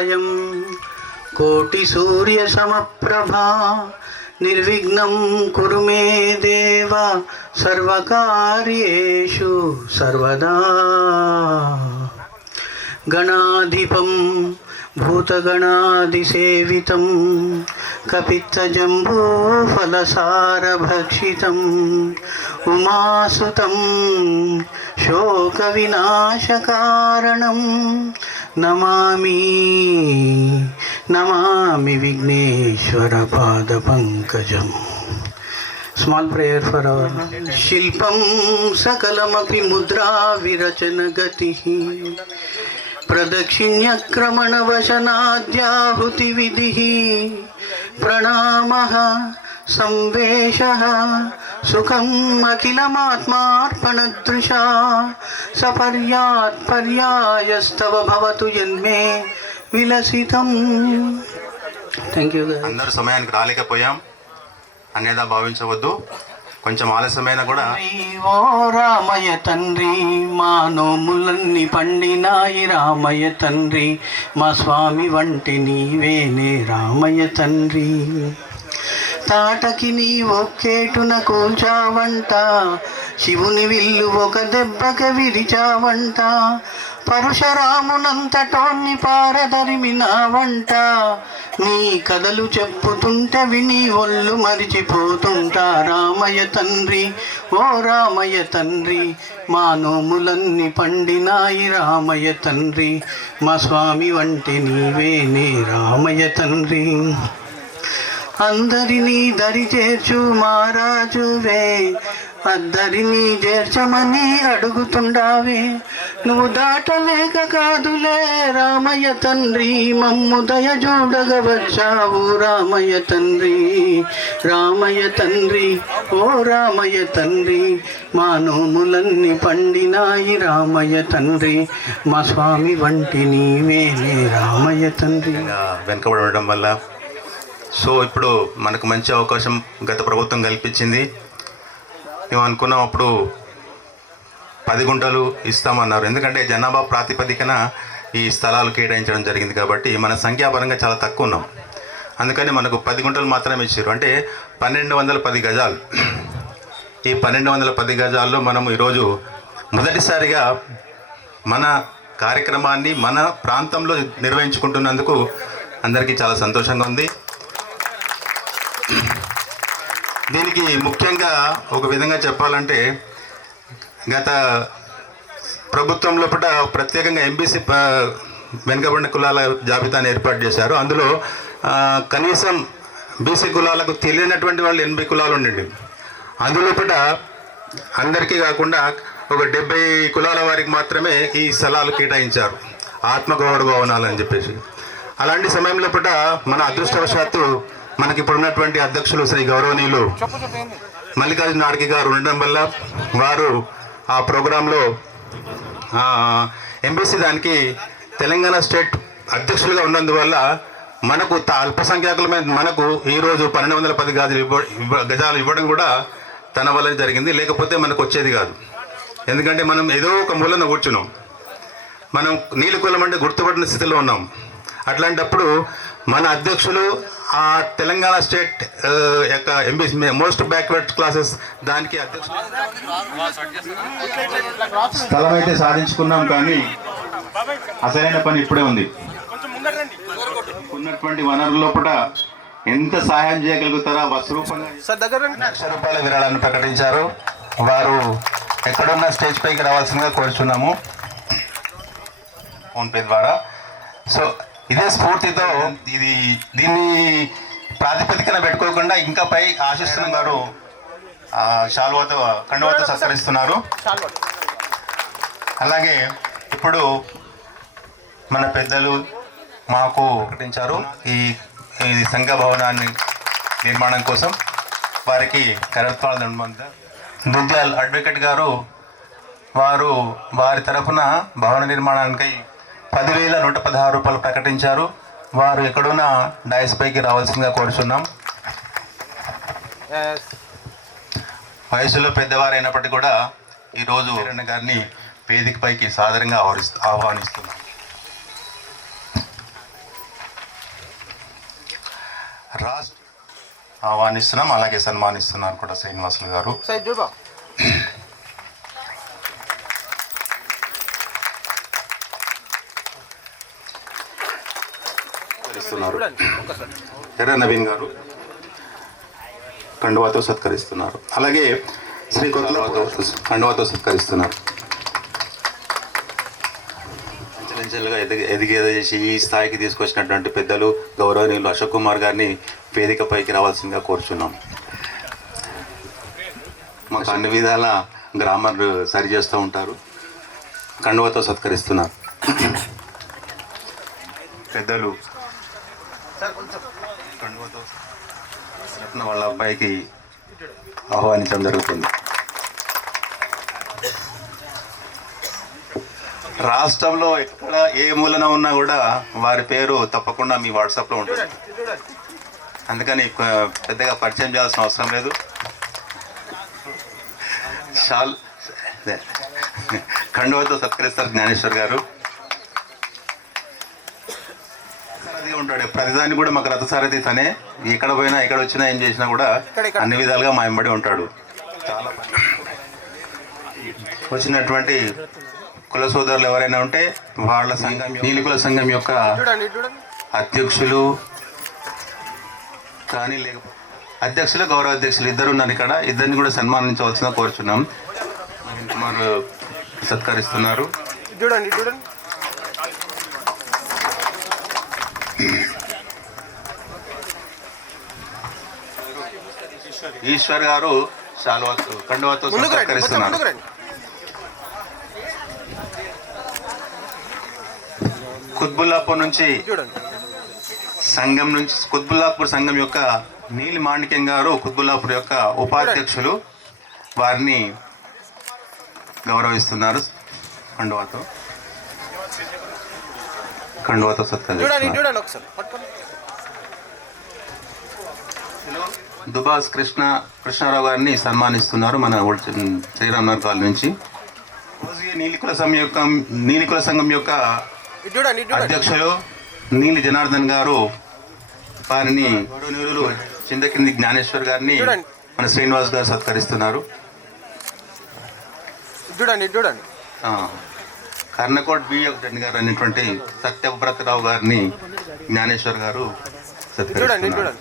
वक्रतुण्डमहाकायं कोटिसूर्यसमप्रभा निर्विघ्नं कुरु मे देव सर्वकार्येषु सर्वदा। गणाधिपं भूतगणादिसेवितं कपित्थजम्बूफलसारभक्षितम् उमासुतं शोकविनाशकारणं Namami Namami विघ्नेश्वरपादपङ्कजम्। Small prayer for our Shilpam Sakalamapi Mudra Virachana Gatihi Pradakshinyakramana Vasanadhyahuti Vidihi Pranamaha Samveshaha Sukham Akilamatmarpanadrisha Saparyat Paryayastava Bhavatu Janme Vilasitam. Thank you guys. అందరూ సమయానికి రాలేకపోయాం, అన్యదా భావించవద్దు. కొంచెం ఆలస్యమైన కూడా ఓ రామయ్య తండ్రి మా నోములన్నీ పండినాయి రామయ్య తండ్రి, మా స్వామి వంటి నీవేనే రామయ్య తండ్రి. తాటకి నీ ఒక్కేటున కూల్చావంట, శివుని విల్లు ఒక దెబ్బక విరిచావంట, పరశురామునంతటోన్ని పారదరిమినావంట. నీ కథలు చెప్పుతుంటే విని ఒళ్ళు మరిచిపోతుంటా రామయ్య తండ్రి ఓ రామయ్య తండ్రి, మా నోములన్నీ పండినాయి రామయ్య తండ్రి, మా స్వామి వంటి నీవేనే రామయ్య తండ్రి. అందరినీ దరి చేర్చు మహారాజువే, అద్దరినీ చేర్చమని అడుగుతుండావే, నువ్వు దాటలేక కాదులే రామయ్య తండ్రి, మమ్ము దయ చూడగ వచ్చావు రామయ్య తండ్రి. రామయ్య తండ్రి ఓ రామయ్య తండ్రి, మా నోములన్నీ పండినాయి రామయ్య తండ్రి, మా స్వామి వంటి నీవేనే రామయ్య తండ్రి. వెనుకబడి ఉండడం వల్ల సో ఇప్పుడు మనకు మంచి అవకాశం గత ప్రభుత్వం కల్పించింది. మేము అనుకున్నాం అప్పుడు 10 గుంటలు ఇస్తామన్నారు, ఎందుకంటే జనాభా ప్రాతిపదికన ఈ స్థలాలు కేటాయించడం జరిగింది కాబట్టి మన సంఖ్యాపరంగా చాలా తక్కువ ఉన్నాం. అందుకని మనకు 10 గుంటలు మాత్రమే ఇచ్చారు, అంటే 1210 గజాలు. ఈ 1210 గజాల్లో మనం ఈరోజు మొదటిసారిగా మన కార్యక్రమాన్ని మన ప్రాంతంలో నిర్వహించుకుంటున్నందుకు అందరికీ చాలా సంతోషంగా ఉంది. దీనికి ముఖ్యంగా ఒక విధంగా చెప్పాలంటే గత ప్రభుత్వం లోపల ప్రత్యేకంగా ఎంబీసీ వెనుకబడిన కులాల జాబితాను ఏర్పాటు చేశారు. అందులో కనీసం బీసీ కులాలకు తెలియనటువంటి వాళ్ళు 80 కులాలు ఉండండి. అందులోపల అందరికీ కాకుండా ఒక 70 కులాల వారికి మాత్రమే ఈ స్థలాలు కేటాయించారు, ఆత్మగౌరవ భవనాలు అని చెప్పేసి. అలాంటి సమయంలో మన అదృష్టవశాత్తు మనకి ఇప్పుడు ఉన్నటువంటి అధ్యక్షులు శ్రీ గౌరవనీయులు మల్లికార్జున నాడికి గారు ఉండడం వల్ల వారు ఆ ప్రోగ్రాంలో ఎంబీసీ దానికి తెలంగాణ స్టేట్ అధ్యక్షులుగా ఉన్నందువల్ల మనకు అల్పసంఖ్యాకులమైన మనకు ఈరోజు 1210 గజాలు ఇవ్వడం కూడా తన వల్ల జరిగింది. లేకపోతే మనకు వచ్చేది కాదు, ఎందుకంటే మనం ఏదో ఒక మూలన కూర్చున్నాం, మనం నీలి కులం అంటే గుర్తుపడిన స్థితిలో ఉన్నాం. అట్లాంటప్పుడు మన అధ్యక్షులు ఆ తెలంగాణ స్టేట్ యొక్క ఎంబీసీ మోస్ట్ బ్యాక్వర్డ్ క్లాసెస్ దానికి అధ్యక్షులు స్థలం అయితే సాధించుకున్నాం, కానీ అసలైన పని ఇప్పుడే ఉంది. ఉన్నటువంటి వనరుల లోపల ఎంత సహాయం చేయగలుగుతారా? 1 రూపాయల విరాళాన్ని ప్రకటించారు. వారు ఎక్కడున్న స్టేజ్ పైకి రావాల్సిందిగా కోరుచున్నాము ఫోన్పే ద్వారా. సో ఇదే స్ఫూర్తితో దీన్ని ప్రాతిపదికన పెట్టుకోకుండా ఇంకా పై ఆశిస్తున్న గారు శాలువాతో కండువాతో సత్కరిస్తున్నారు. అలాగే ఇప్పుడు మన పెద్దలు మాకు ప్రకటించారు ఈ సంఘ భవనాన్ని నిర్మాణం కోసం. వారికి కరత్వాల దుద్యాల్ అడ్వకేట్ గారు వారి తరఫున భవన నిర్మాణానికి 10,116 రూపాయలు ప్రకటించారు. వారు ఎక్కడున్న డైస్ పైకి రావాల్సిందిగా కోరుచున్నాం. వయసులో పెద్దవారు అయినప్పటికీ కూడా ఈరోజు వీరన్న గారిని వేదికపైకి సాదరంగా ఆహ్వానిస్తున్నాం. రాష్ట్ర ఆహ్వానిస్తున్నాం, అలాగే సన్మానిస్తున్నారు కూడా శ్రీనివాసులు గారు. ఎర్ర నవీన్ గారు కండువాతో సత్కరిస్తున్నారు. అలాగే శ్రీ కొత్తలతో కండువాతో సత్కరిస్తున్నారు. అంచెలంచెలుగా ఎదిగేసి ఈ స్థాయికి తీసుకొచ్చినటువంటి పెద్దలు గౌరవనీయులు అశోక్ కుమార్ గారిని వేదికపైకి రావాల్సిందిగా కోరుచున్నాం. మాకు అన్ని విధాల గ్రామర్ సరి చేస్తూ ఉంటారు. కండువాతో సత్కరిస్తున్నారు. పెద్దలు కండువాతో వాళ్ళ అబ్బాయికి ఆహ్వానించడం జరుగుతుంది. రాష్ట్రంలో ఎక్కడ ఏ మూలన ఉన్నా కూడా వారి పేరు తప్పకుండా మీ వాట్సాప్లో ఉంటుంది. అందుకని పెద్దగా పరిచయం చేయాల్సిన అవసరం లేదు. కండువాతో సత్కరిస్తారు జ్ఞానేశ్వర్ గారు. ఉంటాడు ప్రతిదాన్ని కూడా మాకు రథసారథి తనే. ఎక్కడ పోయినా ఎక్కడ వచ్చినా ఏం చేసినా కూడా అన్ని విధాలుగా మా వెంబడి ఉంటాడు. చాలా వచ్చినటువంటి కుల సోదరులు ఎవరైనా ఉంటే వాళ్ళ సంఘం నీలికుల సంఘం యొక్క అధ్యక్షులు కానీ లేకపోతే అధ్యక్షులు గౌరవ అధ్యక్షులు ఇద్దరు ఉన్నారు ఇక్కడ. ఇద్దరిని కూడా సన్మానించవలసిన కోరుచున్నాం. కుమార్ సత్కరిస్తున్నారు. చూడండి చూడండి. ఈశ్వర్ గారు శాల్వాతో కండువాతో సత్కరిస్తున్నారు. కుత్బుల్లాపూర్ నుంచి కుత్బుల్లాపూర్ సంఘం యొక్క నీలి మాణిక్యం గారు కుత్బుల్లాపూర్ యొక్క ఉపాధ్యక్షులు. వారిని గౌరవిస్తున్నారు. కండువాతో సత్కరిస్తున్నారు. దుబాస్ కృష్ణారావు గారిని సన్మానిస్తున్నారు మన శ్రీరామ్నగర్ కాలనీ నుంచి. నీలికుల సంఘం యొక్క అధ్యక్షులు నీలి జనార్దన్ గారు. వారిని గౌరవనీయులు చిందకింది జ్ఞానేశ్వర్ గారిని మన శ్రీనివాస్ గారు సత్కరిస్తున్నారు. కర్ణకోట్ బిఎఫ్ రెడ్డి గారు అనేటువంటి సత్యవ్రతరావు గారిని జ్ఞానేశ్వర్ గారు సత్కరిస్తున్నారు.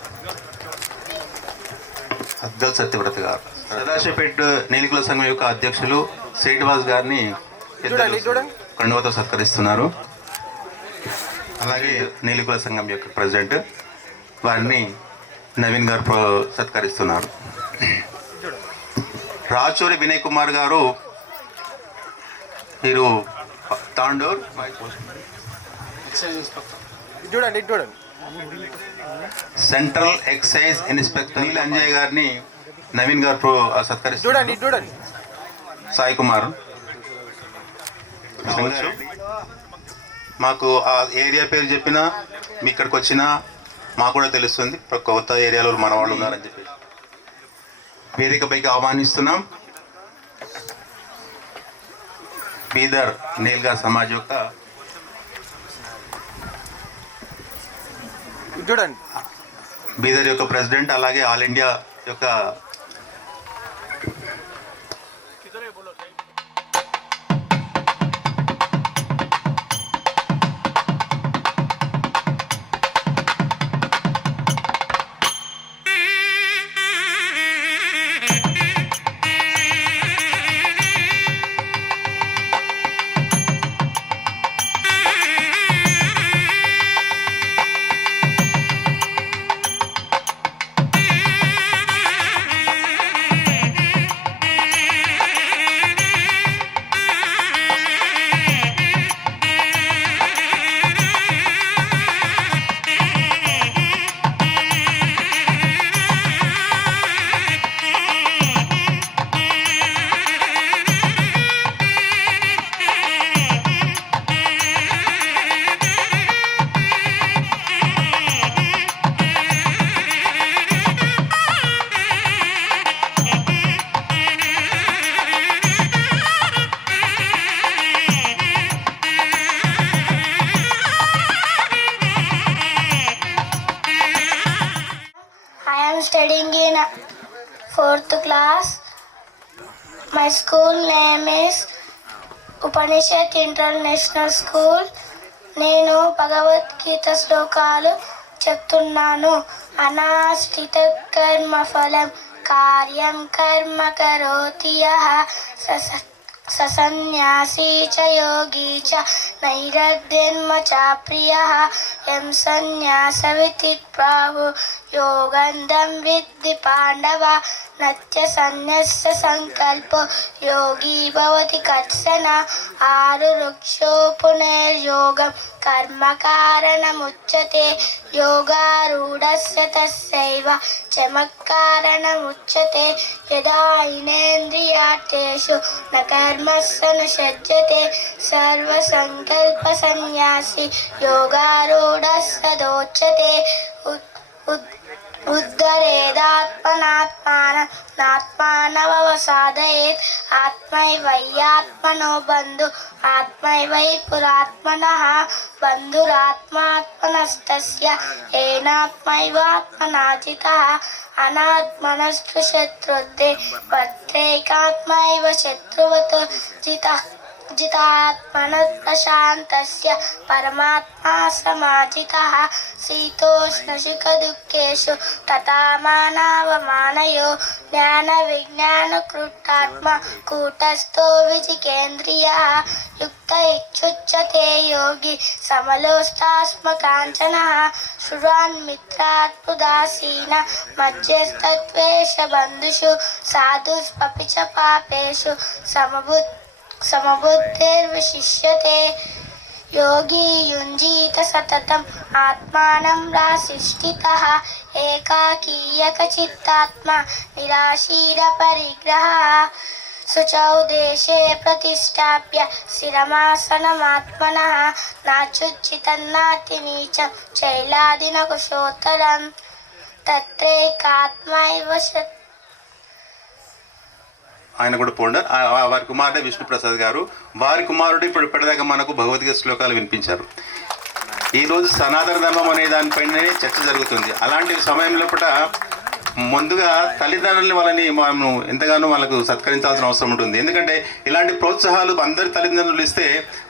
అబ్దుల్ సత్యవ్రత గారు సదాశివపేట నీలికుల సంఘం యొక్క అధ్యక్షులు శ్రీనివాస్ గారిని కండువాతో సత్కరిస్తున్నారు. అలాగే నీలికుల సంఘం యొక్క ప్రెసిడెంట్ వారిని నవీన్ గారు సత్కరిస్తున్నారు. రాచూరి వినయ్ కుమార్ గారు వీరు Tandur central excise inspector Neel Anjay గారిని నవీన్ గారు సత్కరిస్తున్నారు. సాయి కుమార్ మాకు ఆ ఏరియా పేరు చెప్పినా మీ ఇక్కడికి వచ్చినా మాకు కూడా తెలుస్తుంది కొత్త ఏరియాలో మన వాళ్ళు ఉన్నారని చెప్పి వేదికపైకి ఆహ్వానిస్తున్నాం. బీదర్ నీల్గా సమాజ్ యొక్క బీదర్ యొక్క ప్రెసిడెంట్, అలాగే ఆల్ ఇండియా యొక్క studying in 4th class. My school name is Upanishad International School. నేను భగవద్గీత శ్లోకాలు చెప్తున్నాను. అనాశ్రిత కర్మ ఫలం కార్యం కర్మ కరోతి యః ససన్యాసీ చ యోగి చ నైరగ్ధర్మ చ ప్రియః యం సన్యాసవితి ప్రాహు యోగంధం విద్ధి పాండవ నత్య సన్యస్య సంకల్పో యోగి భవతి కర్షణ ఆరురుక్షో పునర్యోగం కర్మ కారణముచ్యతే యోగారూఢస్య తస్యైవ చమత్కారణముచ్యతే యదా ఇనేంద్రియార్థేషు న కర్మస్య న సజ్జతే సర్వసంకల్ప సన్యాసి యోగారూఢస్య దోచ్యతే ఉద్ధరేదాత్మనాత్మానవసాదయేత్ ఆత్మైవయ్యాత్మనో బంధు ఆత్మైవై పురాత్మనః బంధురాత్మాత్మనస్తస్య ఏనాత్మైవాత్మనాజితః అనాత్మనస్తు శత్రుద్దే వత్రైకాత్మైవ శత్రువత్ జితాత్మన ప్రశాంతస్య పరమాత్మా సమాజితః శీతోష్ణసుఖదుఃఖేషు తథా మానవమానయో జ్ఞాన విజ్ఞాన కృతాత్మ కూటస్థో విజికేంద్రియః యుక్త ఇచ్చుచ్యతే యోగి సమలోష్టాస్మకాంచనః శృణ్వన్ మిత్రాత్ముదాసీన మధ్యస్థత్వేష బంధుషు సాధుష్వపి చ పాపేషు సమబుద్ధిర్విశిష్యతే యోగి యుంజీత సతతం ఆత్మానం రాశిష్ఠితః ఏకాకీయక చిత్తాత్మ నిరాశీర పరిగ్రహः శుచౌ దేశే ప్రతిష్టాప్య స్థిరమాసనమాత్మనః నాచ్యుచితన్నాతి నీచం చైలాదిన కుశోత్తరం తత్రైకాత్మైవ ఆయన కూడా పోండర్ వారి కుమారుడే విష్ణుప్రసాద్ గారు. వారి కుమారుడు ఇప్పుడు ఇప్పటిదాకా మనకు భగవద్గీత శ్లోకాలు వినిపించారు. ఈరోజు సనాతన ధర్మం అనే దానిపైనే చర్చ జరుగుతుంది. అలాంటి సమయంలో ముందుగా తల్లిదండ్రులని వాళ్ళని మనం ఎంతగానో వాళ్ళకు సత్కరించాల్సిన అవసరం ఉంటుంది. ఎందుకంటే ఇలాంటి ప్రోత్సాహాలు అందరి తల్లిదండ్రులు ఇస్తే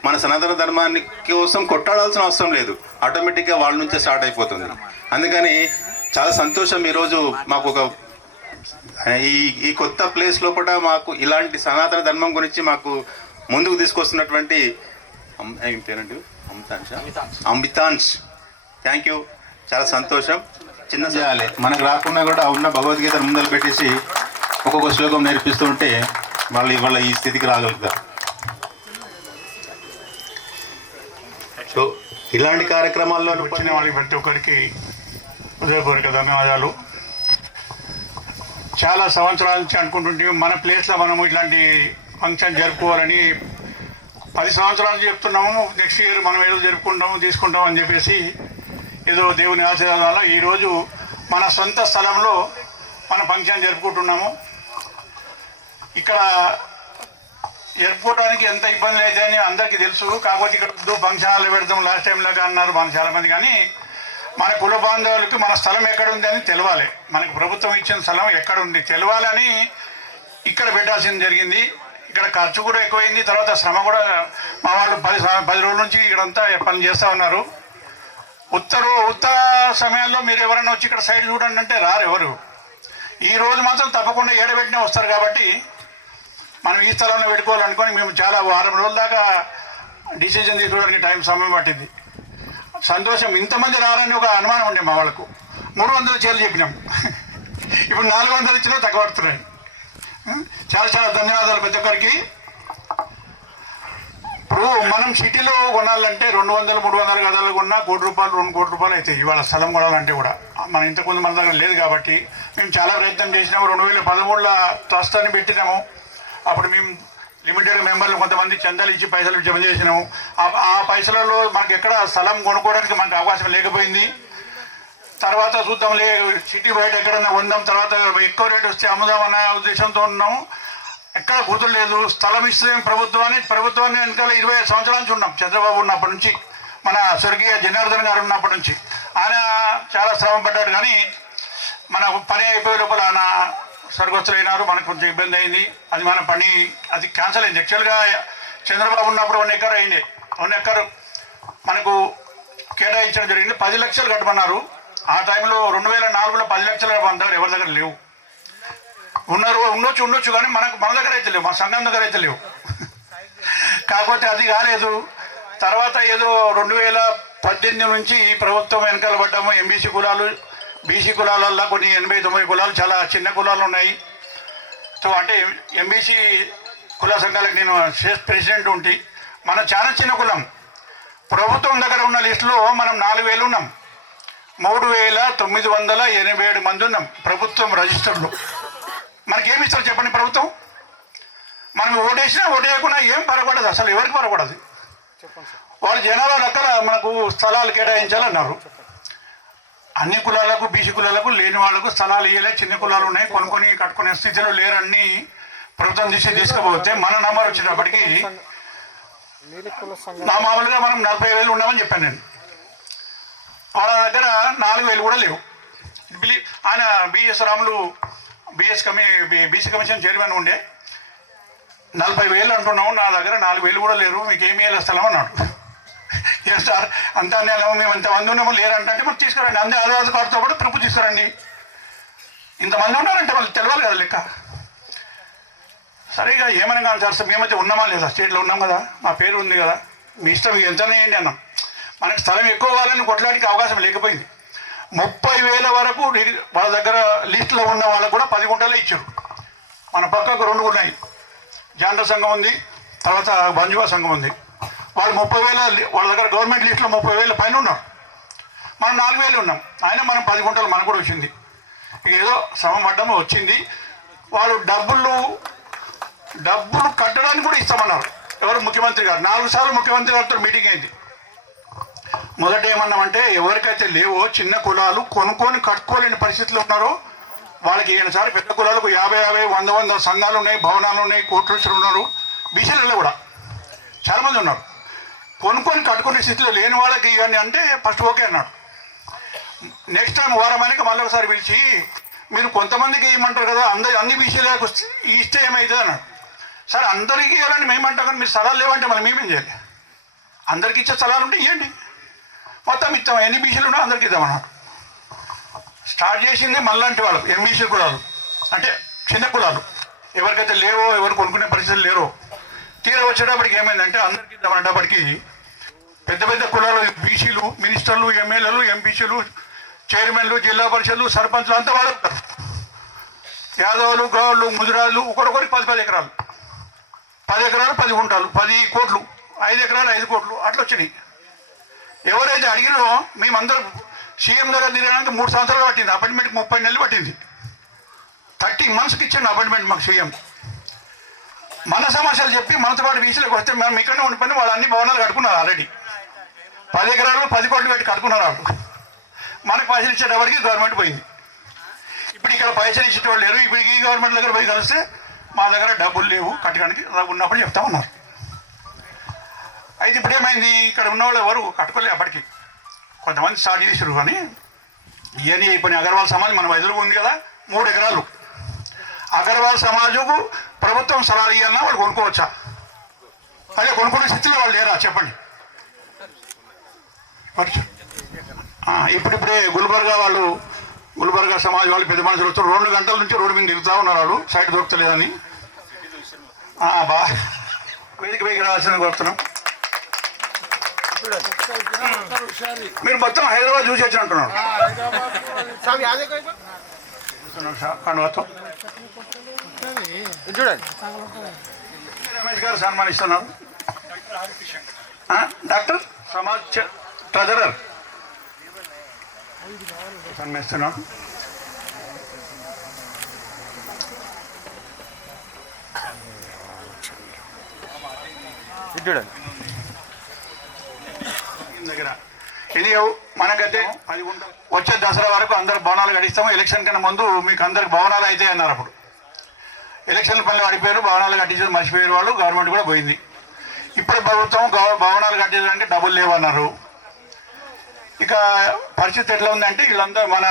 మన సనాతన ధర్మాన్ని కోసం కొట్టాడాల్సిన అవసరం లేదు, ఆటోమేటిక్గా వాళ్ళ నుంచే స్టార్ట్ అయిపోతుంది. అందుకని చాలా సంతోషం ఈరోజు మాకు ఒక ఈ కొత్త ప్లేస్ లోపల మాకు ఇలాంటి సనాతన ధర్మం గురించి మాకు ముందుకు తీసుకొస్తున్నటువంటి పేరండి అమితాంశ్, థ్యాంక్ యూ, చాలా సంతోషం. చిన్న చేయాలి మనకు రాకుండా కూడా ఉన్న భగవద్గీత ముందలు పెట్టేసి ఒక్కొక్క శ్లోకం నేర్పిస్తూ ఉంటే వాళ్ళు ఇవాళ ఈ స్థితికి రాగలుగుతారు. సో ఇలాంటి కార్యక్రమాల్లో వచ్చిన వాళ్ళకి ప్రతి ఒక్కరికి హృదయపూర్వక ధన్యవాదాలు. చాలా సంవత్సరాల నుంచి అనుకుంటుంటే మన ప్లేస్లో మనము ఇట్లాంటి ఫంక్షన్ జరుపుకోవాలని 10 సంవత్సరాల నుంచి చెప్తున్నాము. నెక్స్ట్ ఇయర్ మనం ఏదో తీసుకుంటాము అని చెప్పేసి ఏదో దేవుని ఆశీర్వాదం వల్ల ఈరోజు మన సొంత స్థలంలో మన ఫంక్షన్ జరుపుకుంటున్నాము. ఇక్కడ జరుపుకోవడానికి ఎంత ఇబ్బందులు అయితే అని అందరికీ తెలుసు. కాకపోతే ఇక్కడ ఫంక్షన్ హాల్లో పెడతాం లాస్ట్ టైంలాగా అన్నారు మన చాలామంది. కానీ మన కుల బాంధవులకి మన స్థలం ఎక్కడుంది అని తెలవాలి. మనకు ప్రభుత్వం ఇచ్చిన స్థలం ఎక్కడుంది తెలవాలని ఇక్కడ పెట్టాల్సింది జరిగింది. ఇక్కడ ఖర్చు కూడా ఎక్కువైంది, తర్వాత శ్రమ కూడా. మా వాళ్ళు 10 రోజుల నుంచి ఇక్కడంతా పని చేస్తూ ఉన్నారు. ఉత్తర సమయాల్లో మీరు ఎవరైనా వచ్చి ఇక్కడ సైడ్ చూడండి అంటే రారు ఎవరు. ఈరోజు మాత్రం తప్పకుండా ఏడబెట్టినే వస్తారు. కాబట్టి మనం ఈ స్థలంలో పెట్టుకోవాలనుకొని మేము చాలా వారం రోజుల దాకా డిసిజన్ తీసుకోవడానికి సమయం పట్టింది. సంతోషం. ఇంతమంది రారని ఒక అనుమానం ఉండే మా వాళ్ళకు. 300 చీరలు చెప్పినాం, ఇప్పుడు 400 ఇచ్చినా తక్కువ పడుతున్నాయి. చాలా చాలా ధన్యవాదాలు ప్రతి ఒక్కరికి. ఇప్పుడు మనం సిటీలో కొనాలంటే 200-300 గదాలు కొన్నా ₹1 కోటి, ₹2 కోట్లు అవుతాయి. ఇవాళ స్థలం కొనాలంటే కూడా మన ఇంతకుముందు మన దగ్గర లేదు. కాబట్టి మేము చాలా ప్రయత్నం చేసినాము. 2013లో ట్రస్ట్ అని పెట్టినాము. అప్పుడు మేము లిమిటెడ్ మెంబర్లు కొంతమంది చందాలు ఇచ్చి పైసలు జమ చేసినాము. ఆ పైసలలో మనకి ఎక్కడ స్థలం కొనుక్కోవడానికి మనకు అవకాశం లేకపోయింది. తర్వాత చూద్దాంలే సిటీ బయట ఎక్కడన్నా ఉందాం, తర్వాత ఎక్కువ రేట్ వస్తే అమ్ముదామన్న ఉద్దేశంతో ఉన్నాము. ఎక్కడ కుదరలేదు. స్థలం ఇస్తే ప్రభుత్వాన్ని వెనకాల 25 సంవత్సరాల నుంచి ఉన్నాం. చంద్రబాబు ఉన్నప్పటి నుంచి, మన స్వర్గీయ జనార్దన్ గారు ఉన్నప్పటి నుంచి ఆయన చాలా శ్రమ పడ్డాడు. కానీ మన పని అయిపోయే లోపల నా స్వర్గస్థులు అయినారు, మనకు కొంచెం ఇబ్బంది అయింది. అది మన పని అది క్యాన్సిల్ అయింది. యాక్చువల్గా చంద్రబాబు ఉన్నప్పుడు 1 ఎకర్ అయింది. 1 ఎకర్ మనకు కేటాయించడం జరిగింది. 10 లక్షలు కట్టమన్నారు. ఆ టైంలో 2004లో 10 లక్షలు మన దగ్గర ఎవరి దగ్గర లేవు. ఉండొచ్చు కానీ మన దగ్గర అయితే లేవు, మా సంఘం దగ్గర అయితే లేవు. కాకపోతే అది కాలేదు. తర్వాత ఏదో 2018 నుంచి ప్రభుత్వం వెనకాల పడ్డాము. ఎంబీసీ కులాలు, బీసీ కులాలల్లో కొన్ని 80-90 కులాలు చాలా చిన్న కులాలు ఉన్నాయి. సో అంటే ఎంబీసీ కుల సంఘాలకు నేను ప్రెసిడెంట్ ఉండి మన చాలా చిన్న కులం. ప్రభుత్వం దగ్గర ఉన్న లిస్టులో మనం 4,000 ఉన్నాం. 3,987 మంది ఉన్నాం ప్రభుత్వం రిజిస్టర్లో. మనకేమి ఇస్తారు చెప్పండి ప్రభుత్వం? మనం ఓటేసినా ఓటేయకుండా ఏం పరపడదు, అసలు ఎవరికి పరపడదు. వాళ్ళు జనాభా లెక్కన మనకు స్థలాలు కేటాయించాలన్నారు. అన్ని కులాలకు, బీసీ కులాలకు లేని వాళ్ళకు స్థలాలు ఇవ్వలే. చిన్న కులాలు ఉన్నాయి, కొనుక్కొని కట్టుకునే స్థితిలో లేరని ప్రభుత్వం తీసుకుపోతే మన నంబర్ వచ్చేటప్పటికి నా మామూలుగా మనం 40,000 ఉన్నామని చెప్పాను నేను. వాళ్ళ దగ్గర 4,000 కూడా లేవు. ఆయన BS Ramulu BC commission chairman ఉండే 40,000 అంటున్నాము, నా దగ్గర 4,000 కూడా లేరు, మీకు ఏమి వేయాలి స్థలం అన్నాడు. ఏం సార్ అంతా మేము ఇంతమంది ఉన్నాము లేరంటే మనం తీసుకురండి, అందరి ఆధార్ కార్డుతో కూడా ప్రూఫ్ తీసుకురండి. ఇంతమంది ఉన్నారంటే వాళ్ళు తెలవాలి కదా లెక్క. సరిగా ఏమైనా కాదు సార్, మేమైతే ఉన్నామా లేదా, స్టేట్లో ఉన్నాం కదా, మా పేరు ఉంది కదా, మీ ఇష్టం ఎంతనే వేయండి అన్నాం. మనకి స్థలం ఎక్కువ కావాలని కొట్టడానికి అవకాశం లేకపోయింది. 30,000 వరకు వాళ్ళ దగ్గర లిస్టులో ఉన్న వాళ్ళకు కూడా 10 గుంటలే ఇచ్చారు. మన పక్కకు 2 ఉన్నాయి, జాండ సంఘం ఉంది, తర్వాత బంజువా సంఘం ఉంది. వాళ్ళు 30,000 వాళ్ళ దగ్గర గవర్నమెంట్ లిస్టులో 30,000 పైన ఉన్నారు. మనం 4,000 ఉన్నాం. అయినా మనం 10 గుంటలు మనకు కూడా వచ్చింది. ఏదో సమమడ్డము వచ్చింది. వాళ్ళు డబ్బులు కట్టడానికి కూడా ఇస్తామన్నారు. ఎవరు? ముఖ్యమంత్రి గారు. 4 సార్లు ముఖ్యమంత్రి గారితో మీటింగ్ అయింది. మొదట ఏమన్నామంటే ఎవరికైతే లేవో చిన్న కులాలు కొనుక్కొని కట్టుకోలేని పరిస్థితులు ఉన్నారో వాళ్ళకి ఇవ్వండి సార్. పెద్ద కులాలకు 50 100 సంఘాలు ఉన్నాయి, భవనాలు ఉన్నాయి, కోట్ల ఉన్నారు. బీసీలలో కూడా చాలామంది ఉన్నారు. కొనుక్కొని కట్టుకునే స్థితిలో లేని వాళ్ళకి ఇవన్నీ అంటే ఫస్ట్ ఓకే అన్నాడు. నెక్స్ట్ టైం వారమానికి మళ్ళీ ఒకసారి పిలిచి మీరు కొంతమందికి ఇవ్వమంటారు కదా, అన్ని బీసీలకు ఇస్తే ఏమవుతుంది అన్నాడు. సార్ అందరికీ ఇవ్వాలని మేమంటాం కానీ మీరు స్థలాలు లేవంటే మనం మేమేం చేయాలి? అందరికీ ఇచ్చే స్థలాలు ఉంటే ఇవ్వండి, మొత్తం ఇస్తాం, ఎన్ని బీసీలు ఉన్నా అందరికీ ఇద్దామన్నాడు. స్టార్ట్ చేసింది మళ్ళంటి వాళ్ళు ఎంబీసీ కులాలు, అంటే చిన్న కులాలు, ఎవరికైతే లేవో, ఎవరు కొనుక్కునే పరిస్థితులు లేరో. తీర వచ్చేటప్పటికి ఏమైందంటే అందరికీ ఇద్దామనేటప్పటికి పెద్ద పెద్ద కులాలు, బీసీలు, మినిస్టర్లు, ఎమ్మెల్యేలు, ఎంపీసీలు, చైర్మన్లు, జిల్లా పరిషత్లు, సర్పంచ్లు అంతా వాళ్ళు, యాదవులు, గౌళ్ళు, ముదిరాళ్ళు, ఒకరొకరికి 10 ఎకరాలు, 10 ఎకరాలు 10 గుంటలు, 10 కోట్లు, 5 ఎకరాలు 5 కోట్లు అట్లా వచ్చినాయి. ఎవరైతే అడిగినో మేమందరం సీఎం దగ్గర తిరగడానికి 3 సంవత్సరాలు పట్టింది. అపాయింట్మెంట్కి 30 నెలలు పట్టింది. 30 monthsకి ఇచ్చాను అపాయింట్మెంట్ మాకు సీఎం. మన సమస్యలు చెప్పి మనతో పాటు బీసీలకు వస్తే మేము ఇక్కడనే ఉండిపోయినా వాళ్ళు అన్ని భవనాలు కట్టుకున్నారు. ఆల్రెడీ 10 ఎకరాలు 10 కోట్లు పెట్టి కట్టుకున్నారు. వాళ్ళు మనకు పైసలు ఇచ్చేటప్పటికి గవర్నమెంట్ పోయింది. ఇప్పుడు ఇక్కడ పైసలు ఇచ్చేటోళ్ళు లేరు. ఇప్పుడు ఈ గవర్నమెంట్ దగ్గర పోయి కలిస్తే మా దగ్గర డబ్బులు లేవు కట్టడానికి, ఉన్నప్పుడు చెప్తా ఉన్నారు. అయితే ఇప్పుడు ఏమైంది, ఇక్కడ ఉన్నవాళ్ళు ఎవరు కట్టుకోలేదు. అప్పటికి కొంతమంది స్టార్ట్ చేసారు కానీ ఇవన్నీ అయిపోయినాయి. అగర్వాల్ సమాజ్ మన ఎదురుగా ఉంది కదా, 3 ఎకరాలు. అగర్వాల్ సమాజుకు ప్రభుత్వం స్థలాలు ఇవ్వాలన్నా వాళ్ళు కొనుక్కోవచ్చా? అదే కొనుక్కునే స్థితిలో వాళ్ళు లేరా చెప్పండి? ఇప్పుడిప్పుడే గుల్బర్గా సమాజ్ వాళ్ళు పెద్ద మనుషులు వస్తారు. 2 గంటల నుంచి రోడ్డు మీద తిరుగుతూ ఉన్నారు. వాళ్ళు సైట్ దొరకలేదని వేదిక పైకి రావాల్సిన కోరుతున్నాం. మీరు మొత్తం హైదరాబాద్ చూసి వచ్చినట్టున్నారు. చూడండి, రమేష్ గారు సన్మానిస్తున్నారు. డాక్టర్ సమాజ్ ట్రెజరర్ సన్మానిస్తున్నాడు. చూడండి దగ్గర ఇది మనకైతే 10 గుంటలు. వచ్చే దసరా వరకు అందరు భవనాలు కట్టిస్తాము. ఎలక్షన్ కన్నా ముందు మీకు అందరికి భవనాలు అయితే అన్నారు. అప్పుడు ఎలక్షన్ల పనులు పడిపోయారు, భవనాలు కట్టించేది మర్చిపోయారు వాళ్ళు. గవర్నమెంట్ కూడా పోయింది. ఇప్పుడు ప్రభుత్వం భవనాలు కట్టించాలంటే డబ్బులు లేవన్నారు. ఇక పరిస్థితి ఎట్లా ఉందంటే వీళ్ళందరూ మన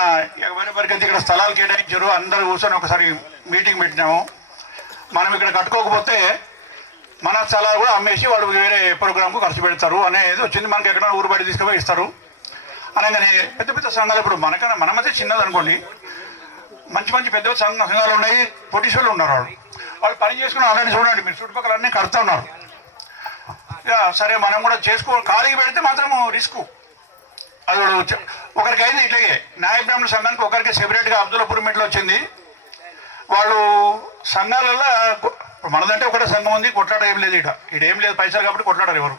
ఎవరెవరికైతే ఇక్కడ స్థలాలు కేటాయించారు అందరూ కూర్చొని ఒకసారి మీటింగ్ పెట్టినాము. మనం ఇక్కడ కట్టుకోకపోతే మన స్థలాలు కూడా అమ్మేసి వాడు వేరే ప్రోగ్రాంకు ఖర్చు పెడతారు అనేది వచ్చింది. మనకి ఎక్కడ ఊరు బయట తీసుకుపోయి ఇస్తారు అనగానే పెద్ద పెద్ద సంఘాలు ఇప్పుడు మనకన్నా మనమైతే చిన్నది అనుకోండి, మంచి మంచి పెద్ద సంఘాలు ఉన్నాయి, పొటీషన్లు ఉన్నారు. వాళ్ళు పని చేసుకుని ఆల్రెడీ చూడండి మీరు చుట్టుపక్కల అన్నీ కడుతూ ఉన్నారు. ఇక సరే మనం కూడా ఖాళీ పెడితే మాత్రం రిస్క్. అది ఒకరికి అయింది ఇట్లాగే న్యాయ బ్రాహ్మణ సంఘానికి ఒకరికి సెపరేట్గా అబ్దుల్లాపూర్ మెట్లో వచ్చింది. వాళ్ళు సంఘాలలో మనదంటే ఒకటే సంఘం ఉంది, కొట్లాట ఏం లేదు. ఇక్కడ ఏం లేదు, పైసలు కాబట్టి కొట్లాడారు ఎవరు.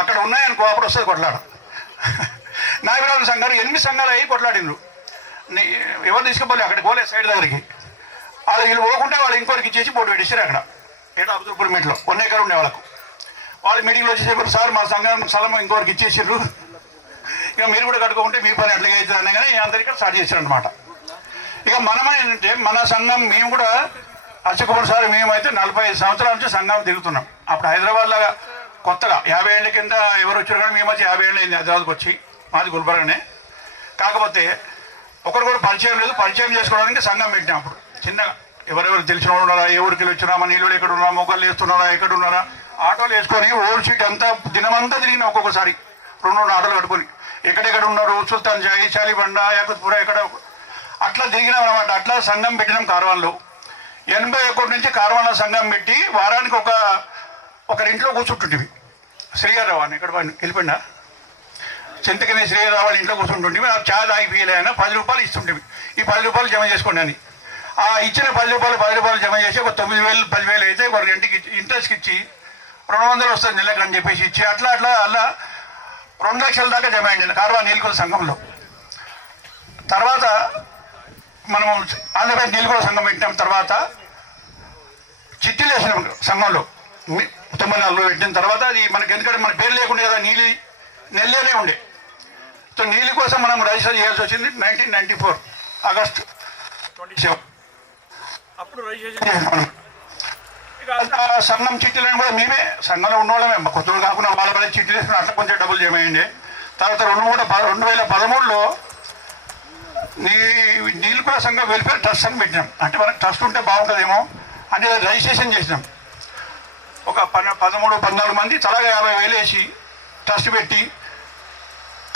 అక్కడ ఉన్నాయనుకో అప్పుడు వస్తుంది కొట్లాడ. న్యాయ బ్రాహ్మణ సంఘాలు 8 సంఘాలు అయ్యి కొట్లాడిండ్రు. ఎవరు తీసుకుపోలే అక్కడికి పోలే సైడ్ దగ్గరికి. వాళ్ళు వీళ్ళు పోకుంటే వాళ్ళు ఇంకోరికి ఇచ్చేసి పోటీ పెట్టించారు అక్కడ అబ్దుల్లాపూర్ మెట్లో 1 ఎకర్ ఉండే వాళ్ళకు. వాళ్ళు మీటింగ్లో వచ్చేసేప్పుడు సార్ మా సంఘం స్థలం ఇంకోరికి ఇచ్చేసారు, ఇక మీరు కూడా కట్టుకుంటే మీ పని అట్లాగే అవుతుంది అనే కానీ అందరికీ స్టార్ట్ చేశారు అనమాట. ఇక మనం ఏంటంటే మన సంఘం మేము కూడా అశోకుమార్ సార్ మేమైతే 45 సంవత్సరాల నుంచి సంఘం తిరుగుతున్నాం. అప్పుడు హైదరాబాద్లో కొత్తగా 50 ఏళ్ళ కింద ఎవరు వచ్చారు కానీ మేము వచ్చి 50 ఏళ్ళు అయింది హైదరాబాద్కి వచ్చి. మాది గుల్బర్గానే. కాకపోతే ఒకరు కూడా పరిచయం లేదు, పరిచయం చేసుకోవడానికి సంఘం పెట్టినాం. అప్పుడు చిన్నగా ఎవరెవరు తెలిసిన వాళ్ళు ఉన్నారా, ఏ ఊరికి వచ్చినా మన ఇల్లు ఎక్కడ ఉన్నారా, మొగ్గలు వేస్తున్నారా, ఎక్కడ ఉన్నారా, ఆటోలు వేసుకొని ఓల్డ్ సీట్ అంతా దినమంతా తిరిగినా ఒక్కొక్కసారి 2 ఆటోలు కట్టుకొని ఎక్కడెక్కడ ఉన్నారు, సుల్తాన్ జాయి, శాలిబండ, యాకుత్పుర ఎక్కడ అట్లా తిరిగినాం అనమాట. అట్లా సంఘం పెట్టినాం కార్వాన్లో. 81 నుంచి కార్వాన్లో సంఘం పెట్టి వారానికి ఒకరింట్లో కూర్చుంటుంటివి. శ్రీగారావు అని ఇక్కడ వెళ్ళిపోయినా చింతకని శ్రీగారావు వాళ్ళ ఇంట్లో కూర్చుంటుంటివి. నాకు చాలా ఆగిపోయలే అయినా 10 రూపాయలు ఇస్తుంటివి. ఈ 10 రూపాయలు జమ చేసుకోండి అని. ఆ ఇచ్చిన 10 రూపాయలు జమ చేసి ఒక 9,000 10,000 అయితే ఒక ఇంటికి ఇంట్రెస్ట్కి ఇచ్చి 200 వస్తుంది నెలకు అని చెప్పేసి ఇచ్చి అట్లా 2 లక్షల దాకా జమ అయింది కార్వాన్ నీలకుల సంఘంలో. తర్వాత మనము ఆంధ్రప్రదేశ్ నీలకుల సంఘం పెట్టిన తర్వాత చిట్టీలు వేసినాం సంఘంలో 94లో పెట్టిన తర్వాత. అది మనకి ఎందుకంటే మన పేరు లేకుండా కదా నెల్లేనే ఉండే. సో నీళ్ళు కోసం మనం రిజిస్టర్ చేయాల్సి వచ్చింది 1994 ఆగస్ట్ 27. అప్పుడు రిజిస్ట్రేషన్ చేసాం. సంఘం చిట్టీలను కూడా మేమే సంఘంలో ఉన్నవాళ్ళమే కొత్తలు కాకుండా వాళ్ళ వల్ల చిట్టీలు వేసుకుని అట్లా కొంచెం డబ్బులు జమేయండి. తర్వాత 2013లో నీలకుల సంఘం వెల్ఫేర్ ట్రస్ట్ అని పెట్టినాం. అంటే మనకు ట్రస్ట్ ఉంటే బాగుంటుందేమో అని రిజిస్ట్రేషన్ చేసినాం. ఒక 13-14 మంది తలాగా 50,000 వేసి ట్రస్ట్ పెట్టి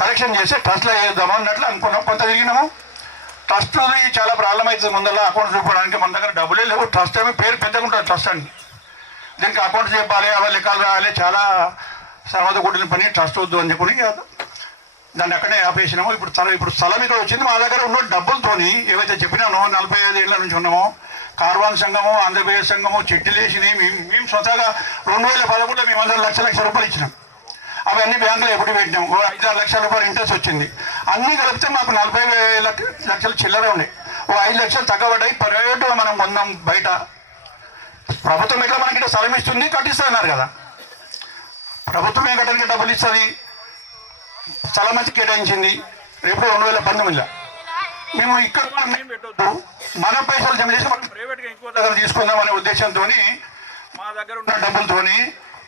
కలెక్షన్ చేస్తే ట్రస్ట్లో వేద్దాము అన్నట్లు అనుకున్నాం. కొంత తిరిగినాము. ట్రస్ట్ చాలా ప్రాబ్లం అవుతుంది. ముందర అకౌంట్ చూపడానికి మన దగ్గర డబ్బులే లేవు. ట్రస్ట్ ఏమో పేరు పెద్దగా ఉంటుంది ట్రస్ట్ అని. దీనికి అకౌంట్ చెప్పాలి, అవి లెక్కలు రాయాలి, చాలా సర్వత కూడిన పని. ట్రస్ట్ వద్దు అని చెప్పి దాన్ని అక్కడే ఆపేసినాము. ఇప్పుడు స్థలం ఇక్కడ వచ్చింది. మా దగ్గర ఉన్న డబ్బులతోని ఏవైతే చెప్పినానో 45 ఏళ్ళ నుంచి ఉన్నామో కార్వాన్ సంఘము, ఆంధ్రప్రదేశ్ సంఘము చిట్టీలు వేసినాయి. మేము స్వతహాగా 2011లో మేము 100 లక్షల రూపాయలు ఇచ్చినాం. అవన్నీ బ్యాంకులో ఎప్పుడు పెట్టినాం. 5-6 లక్షల రూపాయలు ఇంట్రెస్ట్ వచ్చింది. అన్నీ కలిపితే మాకు 40 లక్షలు చిల్లర ఉన్నాయి. 5 లక్షలు తగ్గబడ్డాయి. ప్రైవేటుగా మనం కొన్నాం బయట. ప్రభుత్వం ఎట్లా మనకి ఇక్కడ స్థలం ఇస్తుంది, కట్టిస్తున్నారు కదా. ప్రభుత్వమే కట్టడానికి డబ్బులు ఇస్తుంది. స్థలం మంచి కేటాయించింది. రేపు 2019లో మేము ఇక్కడ పెట్టొద్దు, మన పైసలు జమ చేసి మనం ప్రైవేట్గా ఇంకో దగ్గర తీసుకుందాం అనే ఉద్దేశంతో మా దగ్గర ఉన్న డబ్బులతోని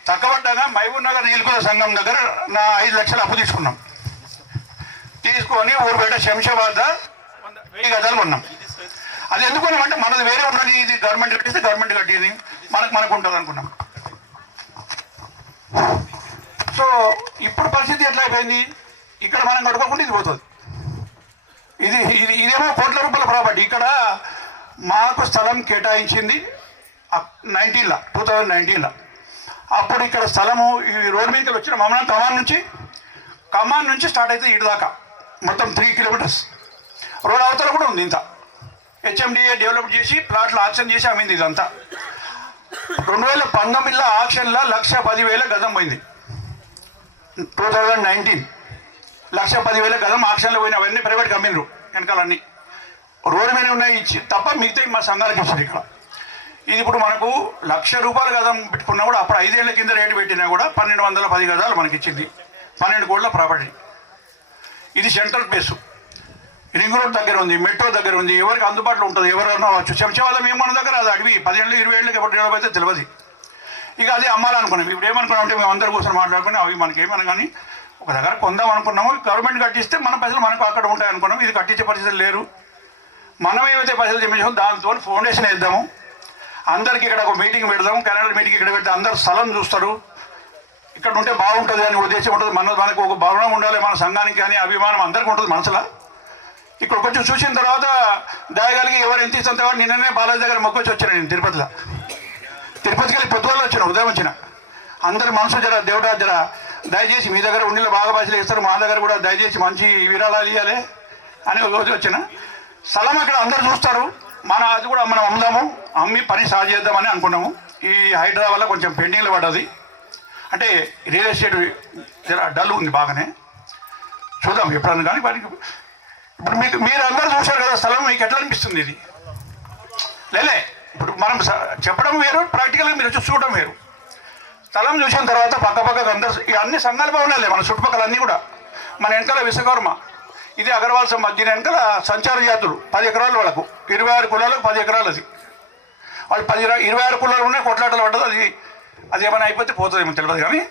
తగ్గబడ్డాగా మహబూబ్ నగర్ నీలకుల సంఘం దగ్గర 5 లక్షలు అప్పు తీసుకున్నాం. తీసుకొని ఊరు బయట శంషాబాద్ 1000 గజాలు కొన్నాం. అది ఎందుకున్నామంటే మనది వేరే ఉన్నది, ఇది గవర్నమెంట్ కట్టిస్తే గవర్నమెంట్ కట్టేది మనకు ఉంటుంది అనుకున్నాం. సో ఇప్పుడు పరిస్థితి ఎట్లా అయిపోయింది, ఇక్కడ మనం కట్టుకోకుండా ఇది పోతుంది. ఇదేమో కోట్ల రూపాయల ప్రాపర్టీ. ఇక్కడ మాకు స్థలం కేటాయించింది 2019లో. అప్పుడు ఇక్కడ స్థలము ఈ రోడ్డు మీదకి వచ్చిన కమాన్ నుంచి స్టార్ట్ అవుతుంది ఇటు దాకా మొత్తం 3 కిలోమీటర్స్. రోడ్ అవతల కూడా ఉంది. ఇంత హెచ్ఎండిఏ డెవలప్ చేసి ప్లాట్లు ఆక్షన్ చేసి అమ్మింది ఇదంతా. 2019లో ఆక్షన్లో 1,10,000 గజం పోయింది. 2019 1,10,000 గజం ఆక్షన్లో పోయిన అవన్నీ ప్రైవేట్గా అమ్మిండ్రు. వెనకాలన్నీ రోడ్డు మీద ఉన్నాయి ఇచ్చి తప్ప మిగతా మా సంఘాలకు ఇచ్చింది. ఇక్కడ ఇది ఇప్పుడు మనకు 1,00,000 రూపాయలు గజం పెట్టుకున్నా కూడా అప్పుడు 5 ఏళ్ల కింద రేటు పెట్టినా కూడా 1,210 గజాలు మనకి ఇచ్చింది. 12 కోట్ల ప్రాపర్టీ. ఇది సెంట్రల్ ప్లేసు. రింగ్ రోడ్ దగ్గర ఉంది, మెట్రో దగ్గర ఉంది, ఎవరికి అందుబాటులో ఉంటుంది, ఎవరైనా వచ్చు. శంషాబాద్ మేము మన దగ్గర అది అడివి 10 ఏళ్ళు 20 ఏళ్ళకి ఎప్పుడు డెవలప్ అయితే తెలియదు. ఇక అదే అమ్మాలనుకున్నాం. ఇప్పుడు ఏమనుకున్నాం అంటే మేము అందరూ కూర్చొని మాట్లాడుకుని అవి మనకి ఏమన్నా కానీ ఒక దగ్గర కొందాం అనుకున్నాము, గవర్నమెంట్ కట్టిస్తే మన పైసలు మనకు అక్కడ ఉంటాయి అనుకున్నాము. ఇది కట్టించే పరిస్థితులు లేరు. మనం ఏమైతే పైసలు చెప్పించామో దాంతో ఫౌండేషన్ వేద్దాము, అందరికీ ఇక్కడ ఒక మీటింగ్ పెడదాము, కెనడా మీటింగ్ ఇక్కడ పెడితే అందరు స్థలం చూస్తారు, ఇక్కడ ఉంటే బాగుంటుంది అని ఉద్దేశం ఉంటుంది. మనకు ఒక భవనం ఉండాలి, మన సంఘానికి కానీ అభిమానం అందరికీ ఉంటుంది మనసులో. ఇక్కడ కొంచెం చూసిన తర్వాత దయగలిగి ఎవరు ఎంత ఇస్తే వాడు నిన్ననే బాలాజీ దగ్గర మొక్కొచ్చి వచ్చాను. నేను తిరుపతికి వెళ్ళి పొద్దుగాల వచ్చిన, ఉదయం వచ్చిన. అందరు మనసు జర దేవుడా జర దయచేసి మీ దగ్గర ఉండిలో బాగా భాషలు ఇస్తారు, మా దగ్గర కూడా దయచేసి మంచి విరాళాలు ఇవ్వాలి అని ఒక రోజు వచ్చిన. స్థలం అక్కడ అందరు చూస్తారు, అది కూడా మనం అమ్ముదాము, అమ్మి పని సాగు చేద్దామని అనుకున్నాము. ఈ హైదరాబాద్ వల్ల కొంచెం పెండింగ్లో పడ్డది, అంటే రియల్ ఎస్టేట్ జర డల్ ఉంది బాగానే. చూద్దాం ఎప్పుడన్నా కానీ వారికి. ఇప్పుడు మీరు అందరూ చూశారు కదా స్థలం, మీకు ఎట్లా అనిపిస్తుంది? ఇది లేలే ఇప్పుడు మనం చెప్పడం వేరు, ప్రాక్టికల్గా మీరు వచ్చి చూడడం వేరు. స్థలం చూసిన తర్వాత పక్కపక్కకు అందరు అన్ని సంఘాల భవనాలే, మన చుట్టుపక్కల అన్నీ కూడా. మన వెనకాల విశ్వకర్మ, ఇది అగర్వాల్ సమాజ్, దీని వెనకాల సంచార జాతులు 10 ఎకరాలు, వాళ్ళకు 26 కులాలకు 10 ఎకరాలు. అది వాళ్ళు 26 కులాలు ఉన్నాయి, కొట్లాటలు పడ్డది. అది ఏమైనా అయిపోతే పోతుందేమో తెలియదు. కానీ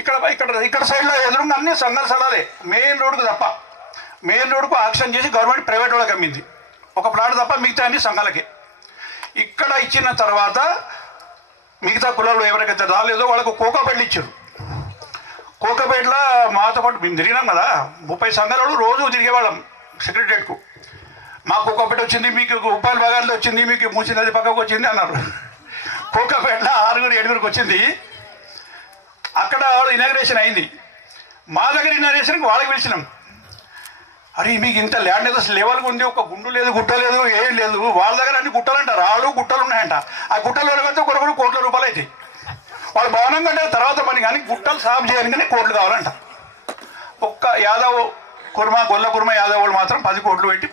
ఇక్కడ సైడ్లో ఎదురుగా అన్ని సంఘాల స్థలాలే, మెయిన్ రోడ్డుకు తప్ప. మెయిన్ రోడ్డుకు ఆక్షన్ చేసి గవర్నమెంట్ ప్రైవేట్ వాళ్ళకి అమ్మింది, ఒక ప్లాట్ తప్ప మిగతా అన్ని సంఘాలకే. ఇక్కడ ఇచ్చిన తర్వాత మిగతా కులాలు ఎవరికైతే రాలేదో వాళ్ళకు కోకాపేటలు ఇచ్చారు. కోకాపేటలో మాతో పాటు మేము తిరిగినాం కదా, 30 సంఘాలు రోజు తిరిగేవాళ్ళం సెక్రటరియట్కు. మాకు కోకాపేట వచ్చింది, మీకు ఉపాయల భాగాల్లో వచ్చింది, మీకు మూసి నది పక్కకు వచ్చింది అన్నారు. కోకాపేటలో 6-7 వచ్చింది. అక్కడ ఇనాగ్రేషన్ అయింది. మా దగ్గర ఇనాగ్రేషన్కి వాళ్ళకి పిలిచినాం. అరే మీకు ఇంత ల్యాండ్ ఏదో లెవెల్గా ఉంది, ఒక గుండు లేదు, గుట్ట లేదు, ఏం లేదు. వాళ్ళ దగ్గర అన్ని గుట్టలు అంట, రాళ్ళు గుట్టలు ఉన్నాయంట. ఆ గుట్టలు వెనకపోతే కొరకు కోట్ల రూపాయలు అవుతాయి. వాళ్ళు భవనం కంటే తర్వాత పని, కానీ గుట్టలు సాగు చేయడానికి కోట్లు కావాలంట. ఒక్క యాదవ్ కుర్మ, గొల్ల కుర్మ యాదవ్ వాళ్ళు మాత్రం 10 కోట్లు పెట్టి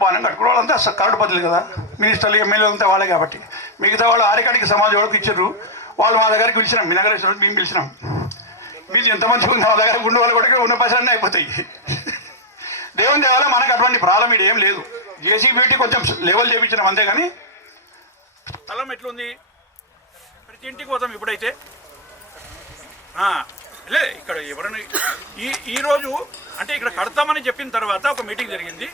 భవనం కట్టుకోవడం. వాళ్ళంతా కరడు పద్ధతులు కదా, మినిస్టర్లు ఎమ్మెల్యేలు అంతా వాళ్ళే కాబట్టి. మిగతా వాళ్ళు ఆరికాడికి సమాజం వాళ్ళకి ఇచ్చారు. వాళ్ళు మా దగ్గరికి పిలిచినాం, మీ దగ్గర మేము పిలిచినాం. మీరు ఎంత మంచిగా ఉంది, మా దగ్గర ఉండే వాళ్ళు కూడా ఉన్న పైసలన్నీ అయిపోతాయి. దేవుని దేవాల మనకు అటువంటి ప్రాబ్లం ఇది ఏం లేదు. జేసీబీటీ కొంచెం లెవెల్ చేయించినాం అంతే. కానీ స్థలం ఎట్లుంది, ప్రతి ఇంటికి పోతాం ఇప్పుడైతే. లే ఇక్కడ ఎవరైనా ఈరోజు అంటే ఇక్కడ కడతామని చెప్పిన తర్వాత ఒక మీటింగ్ జరిగింది.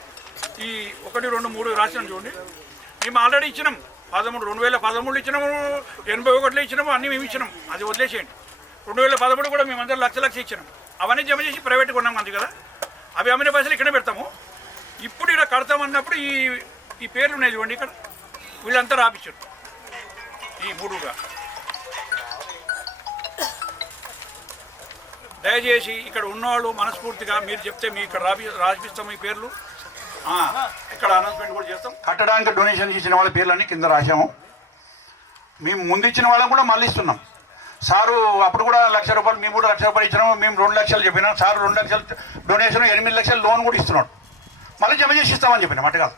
ఈ 1, 2, 3 రాసినాం చూడండి. మేము ఆల్రెడీ ఇచ్చినాం 2013 ఇచ్చినాము, 81 ఇచ్చినాము, అన్నీ మేము ఇచ్చినాం. అది వదిలేసేయండి. 2013 కూడా మేము అందరూ లక్ష ఇచ్చినాం. అవన్నీ జమ చేసి ప్రైవేట్ కొన్నాం అంతే కదా. అవి అమ్మిన పైసలు ఇక్కడే పెడతాము. ఇప్పుడు ఇక్కడ కడతామన్నప్పుడు ఈ పేర్లు ఉన్నాయి చూడండి, ఇక్కడ వీళ్ళంతా రాపించారు. ఈ 3గా దయచేసి ఇక్కడ ఉన్నవాళ్ళు మనస్ఫూర్తిగా మీరు చెప్తే మీ ఇక్కడ రాపిస్తాము ఈ పేర్లు. ఇక్కడ అనౌన్స్మెంట్ కూడా చేస్తాం. కట్టడానికి డొనేషన్ ఇచ్చిన వాళ్ళ పేర్లన్నీ కింద రాసాము. మేము ముందు ఇచ్చిన వాళ్ళకు కూడా మళ్ళీ ఇస్తున్నాం. సారు అప్పుడు కూడా ₹1,00,000, మేము కూడా ₹1,00,000 ఇచ్చినాము. మేము 2 లక్షలు చెప్పినాం. సారు 2 లక్షలు డొనేషన్, 8 లక్షలు లోన్ కూడా ఇస్తున్నాడు. మళ్ళీ జమ చేసి ఇస్తామని చెప్పినాం. అట్టగా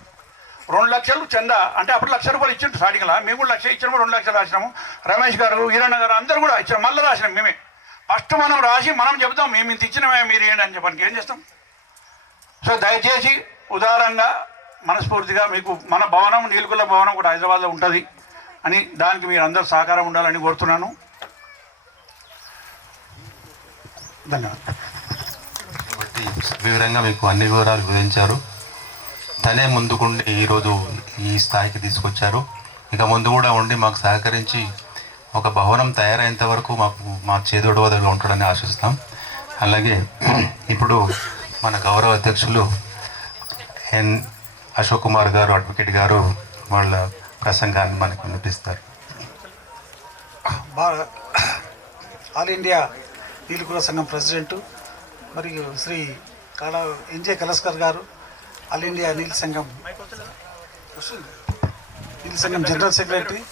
2 లక్షలు చందా అంటే అప్పుడు ₹1,00,000 ఇచ్చిండు స్టార్టింగ్లో. మేము కూడా 1,00,000 ఇచ్చినాము, 2 లక్షలు రాసినాము. రమేష్ గారు, ఈరన్న గారు అందరూ కూడా ఇచ్చినాం. మళ్ళీ రాసినాం మేమే. ఫస్ట్ మనం రాసి మనం చెబుతాం మేము ఇంత ఇచ్చినామే మీరు ఏంటి అని చెప్పడానికి ఏం చేస్తాం. సో దయచేసి ఉదారంగా మనస్ఫూర్తిగా మీకు మన భవనం, నీలకుల భవనం కూడా హైదరాబాద్లో ఉంటుంది అని, దానికి మీరు అందరూ సహకారం ఉండాలని కోరుతున్నాను. ధన్యవాదాలు. కాబట్టి వివరంగా మీకు అన్ని వివరాలు వివరించారు. తనే ముందుకుండి ఈరోజు ఈ స్థాయికి తీసుకొచ్చారు. ఇక ముందు కూడా ఉండి మాకు సహకరించి ఒక భవనం తయారయ్యేంత వరకు మా చేదోడవదగా ఉంటాడని ఆశిస్తాం. అలాగే ఇప్పుడు మన గౌరవ అధ్యక్షులు ఎన్ అశోక్ కుమార్ గారు, అడ్వకేట్ గారు వాళ్ళ ప్రసంగాన్ని మనకు వినిపిస్తారు. ఆల్ ఇండియా నీలకుల సంఘం ప్రెసిడెంటు మరియు శ్రీ ఎన్జే కలస్కర్ గారు, ఆల్ ఇండియా నీల సంఘం జనరల్ సెక్రటరీ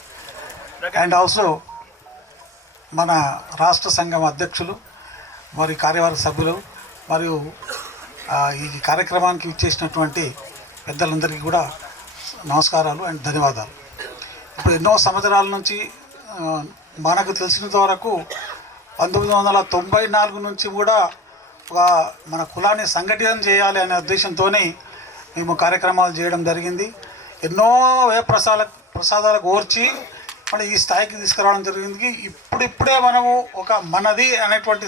అండ్ ఆల్సో మన రాష్ట్ర సంఘం అధ్యక్షులు మరియు కార్యవర్గ సభ్యులు మరియు ఈ కార్యక్రమానికి ఇచ్చేసినటువంటి పెద్దలందరికీ కూడా నమస్కారాలు అండ్ ధన్యవాదాలు. ఇప్పుడు ఎన్నో సంవత్సరాల నుంచి మనకు తెలిసినంత వరకు 1994 నుంచి కూడా మన కులాన్ని సంఘటితం చేయాలి అనే ఉద్దేశంతోనే మేము కార్యక్రమాలు చేయడం జరిగింది. ఎన్నో ప్రసాదాలకు ఓర్చి మన ఈ స్థాయికి తీసుకురావడం జరిగింది. ఇప్పుడిప్పుడే మనము ఒక మనది అనేటువంటి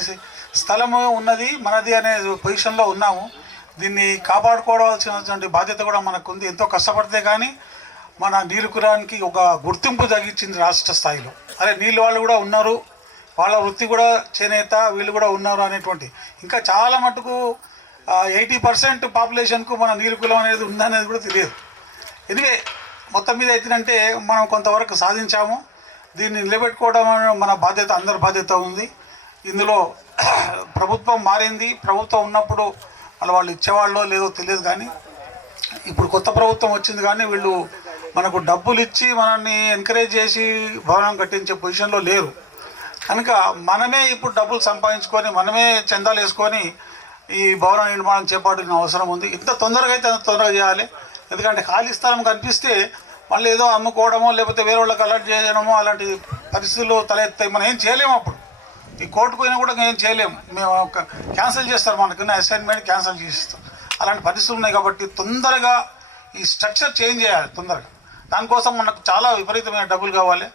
స్థలము ఉన్నది, మనది అనే పొజిషన్లో ఉన్నాము. దీన్ని కాపాడుకోవాల్సినటువంటి బాధ్యత కూడా మనకు ఉంది. ఎంతో కష్టపడితే కానీ మన నీలుకురానికి ఒక గుర్తింపు తగ్గించింది రాష్ట్ర స్థాయిలో. అరే నీళ్ళు వాళ్ళు కూడా ఉన్నారు, వాళ్ళ వృత్తి కూడా చేనేత, వీళ్ళు కూడా ఉన్నారు అనేటువంటి. ఇంకా చాలా మటుకు 80% పాపులేషన్కు మన నీలుకులం అనేది ఉందనేది కూడా తెలియదు. ఎనివే మొత్తం మీద అయితేనంటే మనం కొంతవరకు సాధించాము. దీన్ని నిలబెట్టుకోవడం మన బాధ్యత, అందరి బాధ్యత ఉంది. ఇందులో ప్రభుత్వం మారింది. ప్రభుత్వం ఉన్నప్పుడు వాళ్ళు ఇచ్చేవాళ్ళో లేదో తెలియదు, కానీ ఇప్పుడు కొత్త ప్రభుత్వం వచ్చింది. కానీ వీళ్ళు మనకు డబ్బులు ఇచ్చి మనల్ని ఎంకరేజ్ చేసి భవనం కట్టించే పొజిషన్లో లేరు. కనుక మనమే ఇప్పుడు డబ్బులు సంపాదించుకొని మనమే చందాలు వేసుకొని ఈ భవన నిర్మాణం చేపట్టిన అవసరం ఉంది. ఇంత తొందరగా అయితే అంత తొందరగా చేయాలి. ఎందుకంటే ఖాళీ స్థలం కనిపిస్తే మళ్ళీ ఏదో అమ్ముకోవడమో లేకపోతే వేరే వాళ్ళకి అలర్ట్ చేయడమో అలాంటి పరిస్థితులు తలెత్తాయి. మనం ఏం చేయలేము. అప్పుడు ఈ కోర్టుకు పోయినా కూడా ఏం చేయలేము. మేము క్యాన్సిల్ చేస్తారు, మనకున్న అసైన్మెంట్ క్యాన్సిల్ చేస్తాం. అలాంటి పరిస్థితులు ఉన్నాయి. కాబట్టి తొందరగా ఈ స్ట్రక్చర్ చేంజ్ చేయాలి తొందరగా. దానికోసం మనకు చాలా విపరీతమైన డబ్బులు కావాలి.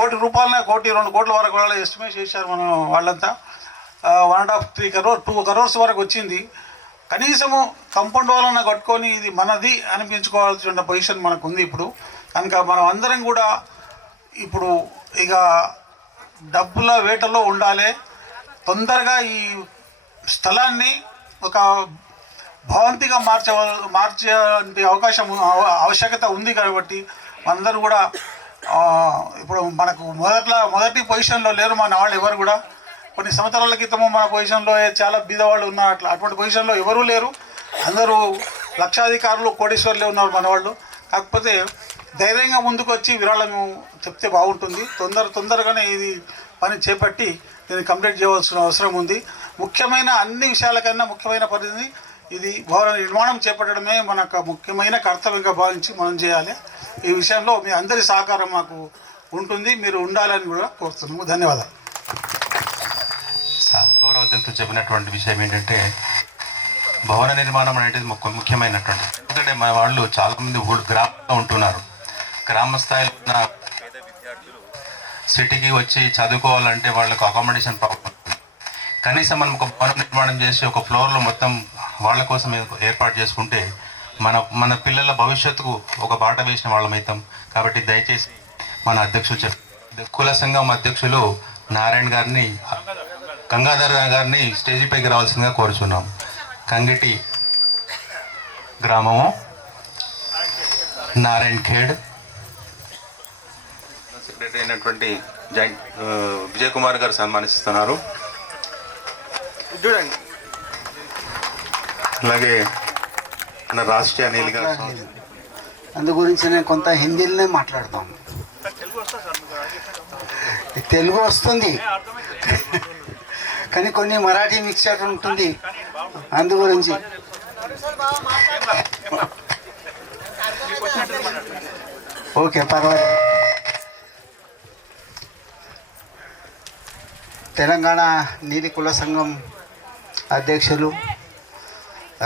₹1 కోటి 2 కోట్ల వరకు వాళ్ళు ఎస్టిమేట్ చేశారు మనం వాళ్ళంతా. 1.5-3 crores 2 crores వరకు వచ్చింది. కనీసము కంపౌండ్ వాళ్ళన్న కట్టుకొని ఇది మనది అనిపించుకోవాల్సిన పొజిషన్ మనకు ఉంది ఇప్పుడు. కనుక మనం అందరం కూడా ఇప్పుడు ఇక డబ్బుల వేటలో ఉండాలి. తొందరగా ఈ స్థలాన్ని ఒక భవంతిగా మార్చే ఆవశ్యకత ఉంది. కాబట్టి మనందరూ కూడా ఇప్పుడు మనకు మొదటి పొజిషన్లో లేరు మన వాళ్ళు ఎవరు కూడా. కొన్ని సంవత్సరాల క్రితము మన పొజిషన్లో చాలా బీదవాళ్ళు ఉన్నారు. అటువంటి పొజిషన్లో ఎవరూ లేరు. అందరూ లక్షాధికారులు, కోటీశ్వర్లే ఉన్నారు మన వాళ్ళు. కాకపోతే ధైర్యంగా ముందుకు వచ్చి విరాళము చెప్తే బాగుంటుంది. తొందరగానే ఇది పని చేపట్టి దీన్ని కంప్లీట్ చేయవలసిన అవసరం ఉంది. ముఖ్యమైన అన్ని విషయాలకన్నా ముఖ్యమైన పరిస్థితి ఇది భవన నిర్మాణం చేపట్టడమే మనకు ముఖ్యమైన కర్తవ్యంగా భావించి మనం చేయాలి. ఈ విషయంలో మీ అందరి సహకారం మాకు ఉంటుంది, మీరు ఉండాలని కూడా కోరుతున్నాము. ధన్యవాదాలు. గౌరవ అధ్యక్షులు చెప్పినటువంటి విషయం ఏంటంటే భవన నిర్మాణం అనేది ముఖ్యమైనటువంటి. ఎందుకంటే మన వాళ్ళు చాలామంది గ్రామంలో ఉంటున్నారు. గ్రామ స్థాయిలో ఉన్న సిటీకి వచ్చి చదువుకోవాలంటే వాళ్ళకు అకామిడేషన్ ప్రాబ్లం. కనీసం మనం ఒక భవనం నిర్మాణం చేసి ఒక ఫ్లోర్లో మొత్తం వాళ్ళ కోసం ఏర్పాటు చేసుకుంటే మన పిల్లల భవిష్యత్తుకు ఒక బాట వేసిన వాళ్ళమవుతాం. కాబట్టి దయచేసి మన అధ్యక్షులు కుల సంఘం అధ్యక్షులు నారాయణ గారిని, గంగాధర్ గారిని స్టేజీ పైకి రావాల్సిందిగా కోరుచున్నాం. కంగిటి గ్రామము, నారాయణ్ ఖేడ్ సెక్రటరీ అయినటువంటి విజయ్ కుమార్ గారు సన్మానిస్తున్నారు. చూడండి. అలాగే మన రాష్ట్రీయ అనిల్ గారు. అందు గురించి నేను కొంత హిందీలోనే మాట్లాడతాను. తెలుగు వస్తుంది కానీ కొన్ని మరాఠీ మిక్చర్ ఉంటుంది. అందు గురించి ఓకే పర్వాలేదు. తెలంగాణ నీలి కుల సంఘం అధ్యక్షులు,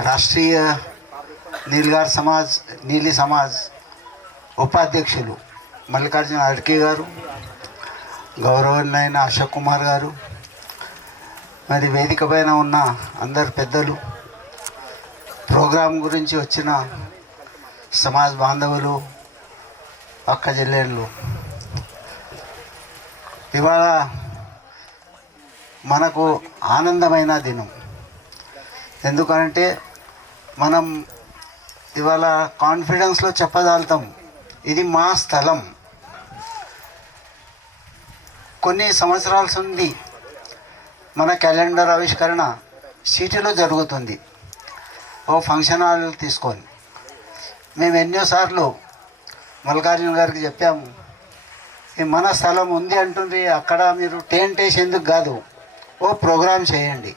రాష్ట్రీయ నీలి సమాజ్ ఉపాధ్యక్షులు మల్లికార్జున అడ్కే గారు, గౌరవనీయులైన అశోక్ కుమార్ గారు, మరి వేదిక పైన ఉన్న అందరు పెద్దలు, ప్రోగ్రాం గురించి వచ్చిన సమాజ్ బాంధవులు, అక్క చెల్లెళ్ళు, ఇవాళ మనకు ఆనందమైన దినం. ఎందుకంటే మనం ఇవాళ కాన్ఫిడెన్స్లో చెప్పగలుగుతాం ఇది మా స్థలం. కొన్ని సంవత్సరాల నుండి మన క్యాలెండర్ ఆవిష్కరణ సిటీలో జరుగుతుంది ఓ ఫంక్షన్ హాల్ తీసుకొని. మేము ఎన్నోసార్లు మల్లికార్జున గారికి చెప్పాము, ఈ మన స్థలం ఉంది అంటుంది, అక్కడ మీరు టెంట్ వేసేందుకు కాదు, ఓ ప్రోగ్రాం చేయండి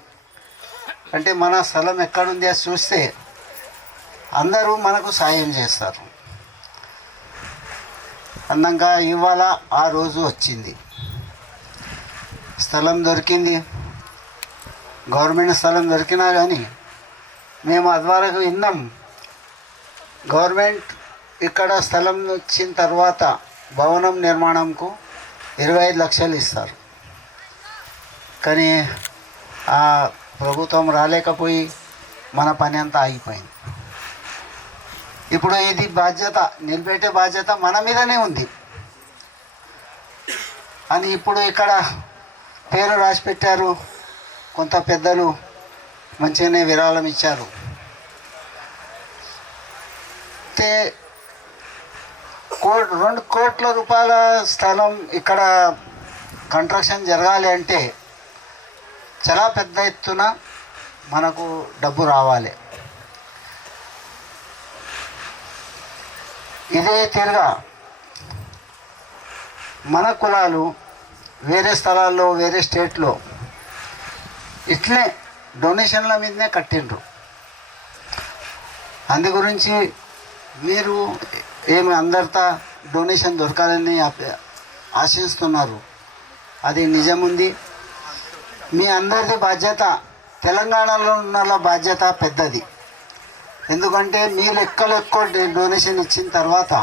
అంటే మన స్థలం ఎక్కడుంది అది చూస్తే అందరూ మనకు సాయం చేస్తారు. అందంగా ఇవాళ ఆ రోజు వచ్చింది, స్థలం దొరికింది. గవర్నమెంట్ స్థలం దొరికినా కానీ మేము అదివరకు విన్నాం, గవర్నమెంట్ ఇక్కడ స్థలం వచ్చిన తర్వాత భవనం నిర్మాణంకు 25 లక్షలు ఇస్తారు. కానీ ఆ ప్రభుత్వం రాలేకపోయి మన పని అంతా ఆగిపోయింది. ఇప్పుడు ఇది బాధ్యత, నిలబెట్టే బాధ్యత మన మీదనే ఉంది అని ఇప్పుడు ఇక్కడ పేరు రాసి పెట్టారు. కొంత పెద్దలు మంచిగానే విరాళం ఇచ్చారు. అయితే 2 కోట్ల రూపాయల స్థలం ఇక్కడ కన్స్ట్రక్షన్ జరగాలి అంటే చాలా పెద్ద ఎత్తున మనకు డబ్బు రావాలి. ఇదే తీరుగా మన కులాలు వేరే స్థలాల్లో వేరే స్టేట్లో ఇట్లే డొనేషన్ల మీదనే కట్టిండ్రు. అందు గురించి మీరు ఏమి అందరితో డొనేషన్ దొరకాలని ఆశిస్తున్నారు. అది నిజముంది. మీ అందరిది బాధ్యత, తెలంగాణలో ఉన్న బాధ్యత పెద్దది. ఎందుకంటే మీరు ఎక్కువ డొనేషన్ ఇచ్చిన తర్వాత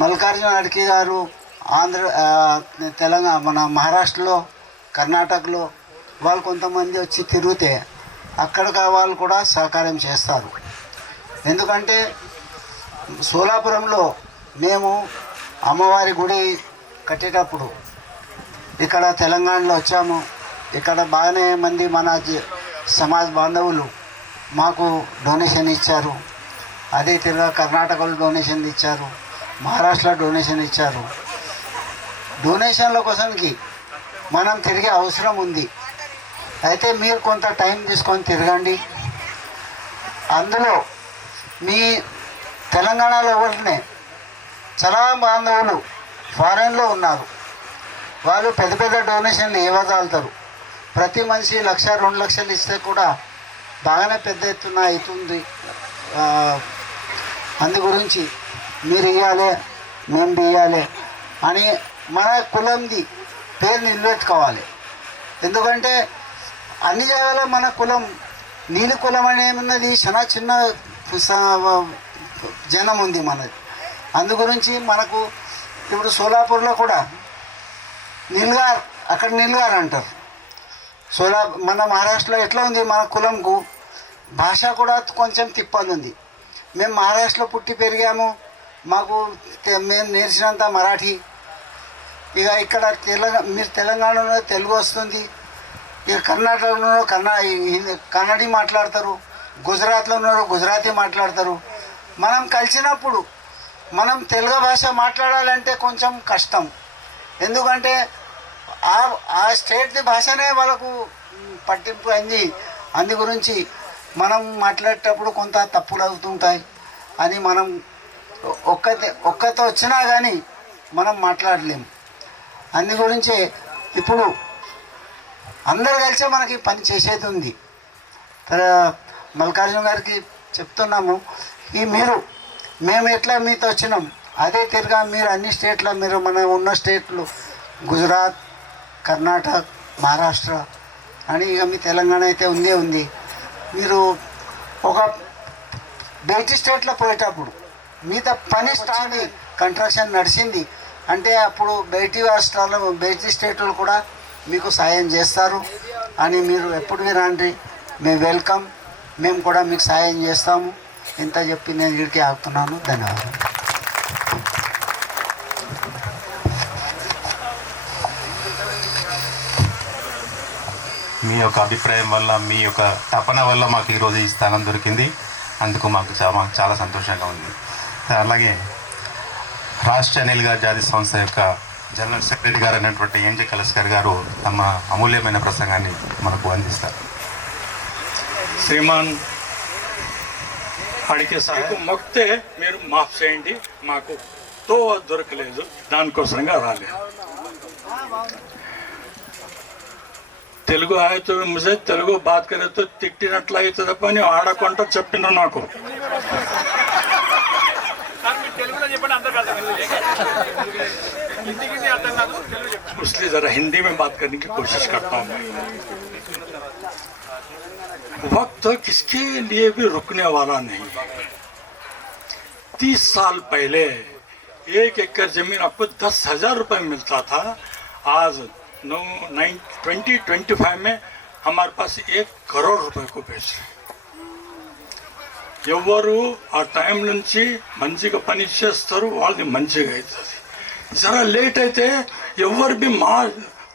మల్లికార్జున ఖర్గే గారు తెలంగాణ మన మహారాష్ట్రలో కర్ణాటకలో వాళ్ళు కొంతమంది వచ్చి తిరిగితే అక్కడ వాళ్ళు కూడా సహకారం చేస్తారు. ఎందుకంటే సోలాపురంలో మేము అమ్మవారి గుడి కట్టేటప్పుడు ఇక్కడ తెలంగాణలో వచ్చాము. ఇక్కడ బాగానే మంది మన సమాజ్ బాంధవులు మాకు డొనేషన్ ఇచ్చారు. అదే తిరిగా కర్ణాటకలో డొనేషన్ ఇచ్చారు, మహారాష్ట్రలో డొనేషన్ ఇచ్చారు. డొనేషన్ల కోసానికి మనం తిరిగే అవసరం ఉంది. అయితే మీరు కొంత టైం తీసుకొని తిరగండి. అందులో మీ తెలంగాణలో ఎవరినే చాలా బాంధవులు ఫారెన్లో ఉన్నారు. వాళ్ళు పెద్ద పెద్ద డొనేషన్లు ఇవ్వగలుగుతారు. ప్రతి మనిషి 1-2 లక్షలు ఇస్తే కూడా బాగానే పెద్ద ఎత్తున అవుతుంది. అందు గురించి మీరు ఇవ్వాలి, మేము ఇవ్వాలి అని మన కులంది పేరు నిలబెట్టుకోవాలి. ఎందుకంటే అన్ని జాగాలో మన కులం నీలి కులం అనేమన్నది చాలా చిన్న జనం ఉంది మనది. అందు గురించి మనకు ఇప్పుడు సోలాపూర్లో కూడా నీల్గార్, అక్కడ నీల్గార్ అంటారు. మన మహారాష్ట్రలో ఎట్లా ఉంది, మన కులంకు భాష కూడా కొంచెం తిప్పలు ఉంది. మేము మహారాష్ట్రలో పుట్టి పెరిగాము, మాకు మేము నేర్చినంత మరాఠీ. ఇక ఇక్కడ మీరు తెలంగాణలో తెలుగు వస్తుంది, ఇక కర్ణాటకలో కన్నడి మాట్లాడతారు, గుజరాత్లో ఉన్నారు గుజరాతీ మాట్లాడతారు. మనం కలిసినప్పుడు మనం తెలుగు భాష మాట్లాడాలంటే కొంచెం కష్టం. ఎందుకంటే ఆ స్టేట్ది భాషనే వాళ్ళకు పట్టింపు అయింది. అందు గురించి మనం మాట్లాడేటప్పుడు కొంత తప్పులు అవుతుంటాయి అని మనం ఒక్కతో వచ్చినా కానీ మనం మాట్లాడలేము. అందు గురించే ఇప్పుడు అందరు కలిసే మనకి పని చేసేది ఉంది. మల్లికార్జున గారికి చెప్తున్నాము, మేము ఎట్లా మీతో వచ్చినాం అదే తిరిగా మీరు అన్ని స్టేట్లో, మీరు మన ఉన్న స్టేట్లు గుజరాత్, కర్ణాటక, మహారాష్ట్ర అని ఇక మీ తెలంగాణ అయితే ఉంది. మీరు ఒక బయటి స్టేట్లో పోయేటప్పుడు మీతో పని స్టార్ట్ కన్స్ట్రక్షన్ నడిచింది అంటే అప్పుడు బయటి రాష్ట్రాల్లో బయటి స్టేట్లు కూడా మీకు సాయం చేస్తారు అని మీరు ఎప్పుడు వినండి. మేము వెల్కమ్, మేము కూడా మీకు సాయం చేస్తాము. ఇంత చెప్పి నేను ఇక్కడికి ఆగుతున్నాను. ధన్యవాదాలు. మీ యొక్క అభిప్రాయం వల్ల, మీ యొక్క తపన వల్ల మాకు ఈరోజు ఈ స్థానం దొరికింది. అందుకు మాకు చాలా సంతోషంగా ఉంది. అలాగే రాష్ట్ర అనిల్ గారి జాతి సంస్థ యొక్క జనరల్ సెక్రటరీ గారు అయినటువంటి ఎంజే కలస్కర్ గారు తమ అమూల్యమైన ప్రసంగాన్ని మనకు అందిస్తారు. శ్రీమాన్ అడిగే సాగు మొక్తే మీరు మాఫ్ చేయండి, మాకు తో దొరకలేదు, దానికోసంగా రాలేదు. తెలుగు అయితే ముజే తెలుగు బాత్ కరేతో తిట్టినట్లు అవుతుంది తప్ప అని ఆడకుండా చెప్పిండ్రు నాకు. इसलिए जरा हिंदी में बात करने की कोशिश करता हूँ. वक्त किसके लिए भी रुकने वाला नहीं. 30 साल पहले 1 एकड़ जमीन आपको 10,000 रुपये मिलता था, आज 2025 में हमारे पास 1 करोड़ रुपए को बेच रहे। ఎవరు ఆ టైం నుంచి మంచిగా పని చేస్తారు, వాళ్ళది మంచిగా అవుతుంది। जरा लेट అయితే ఎవరు भी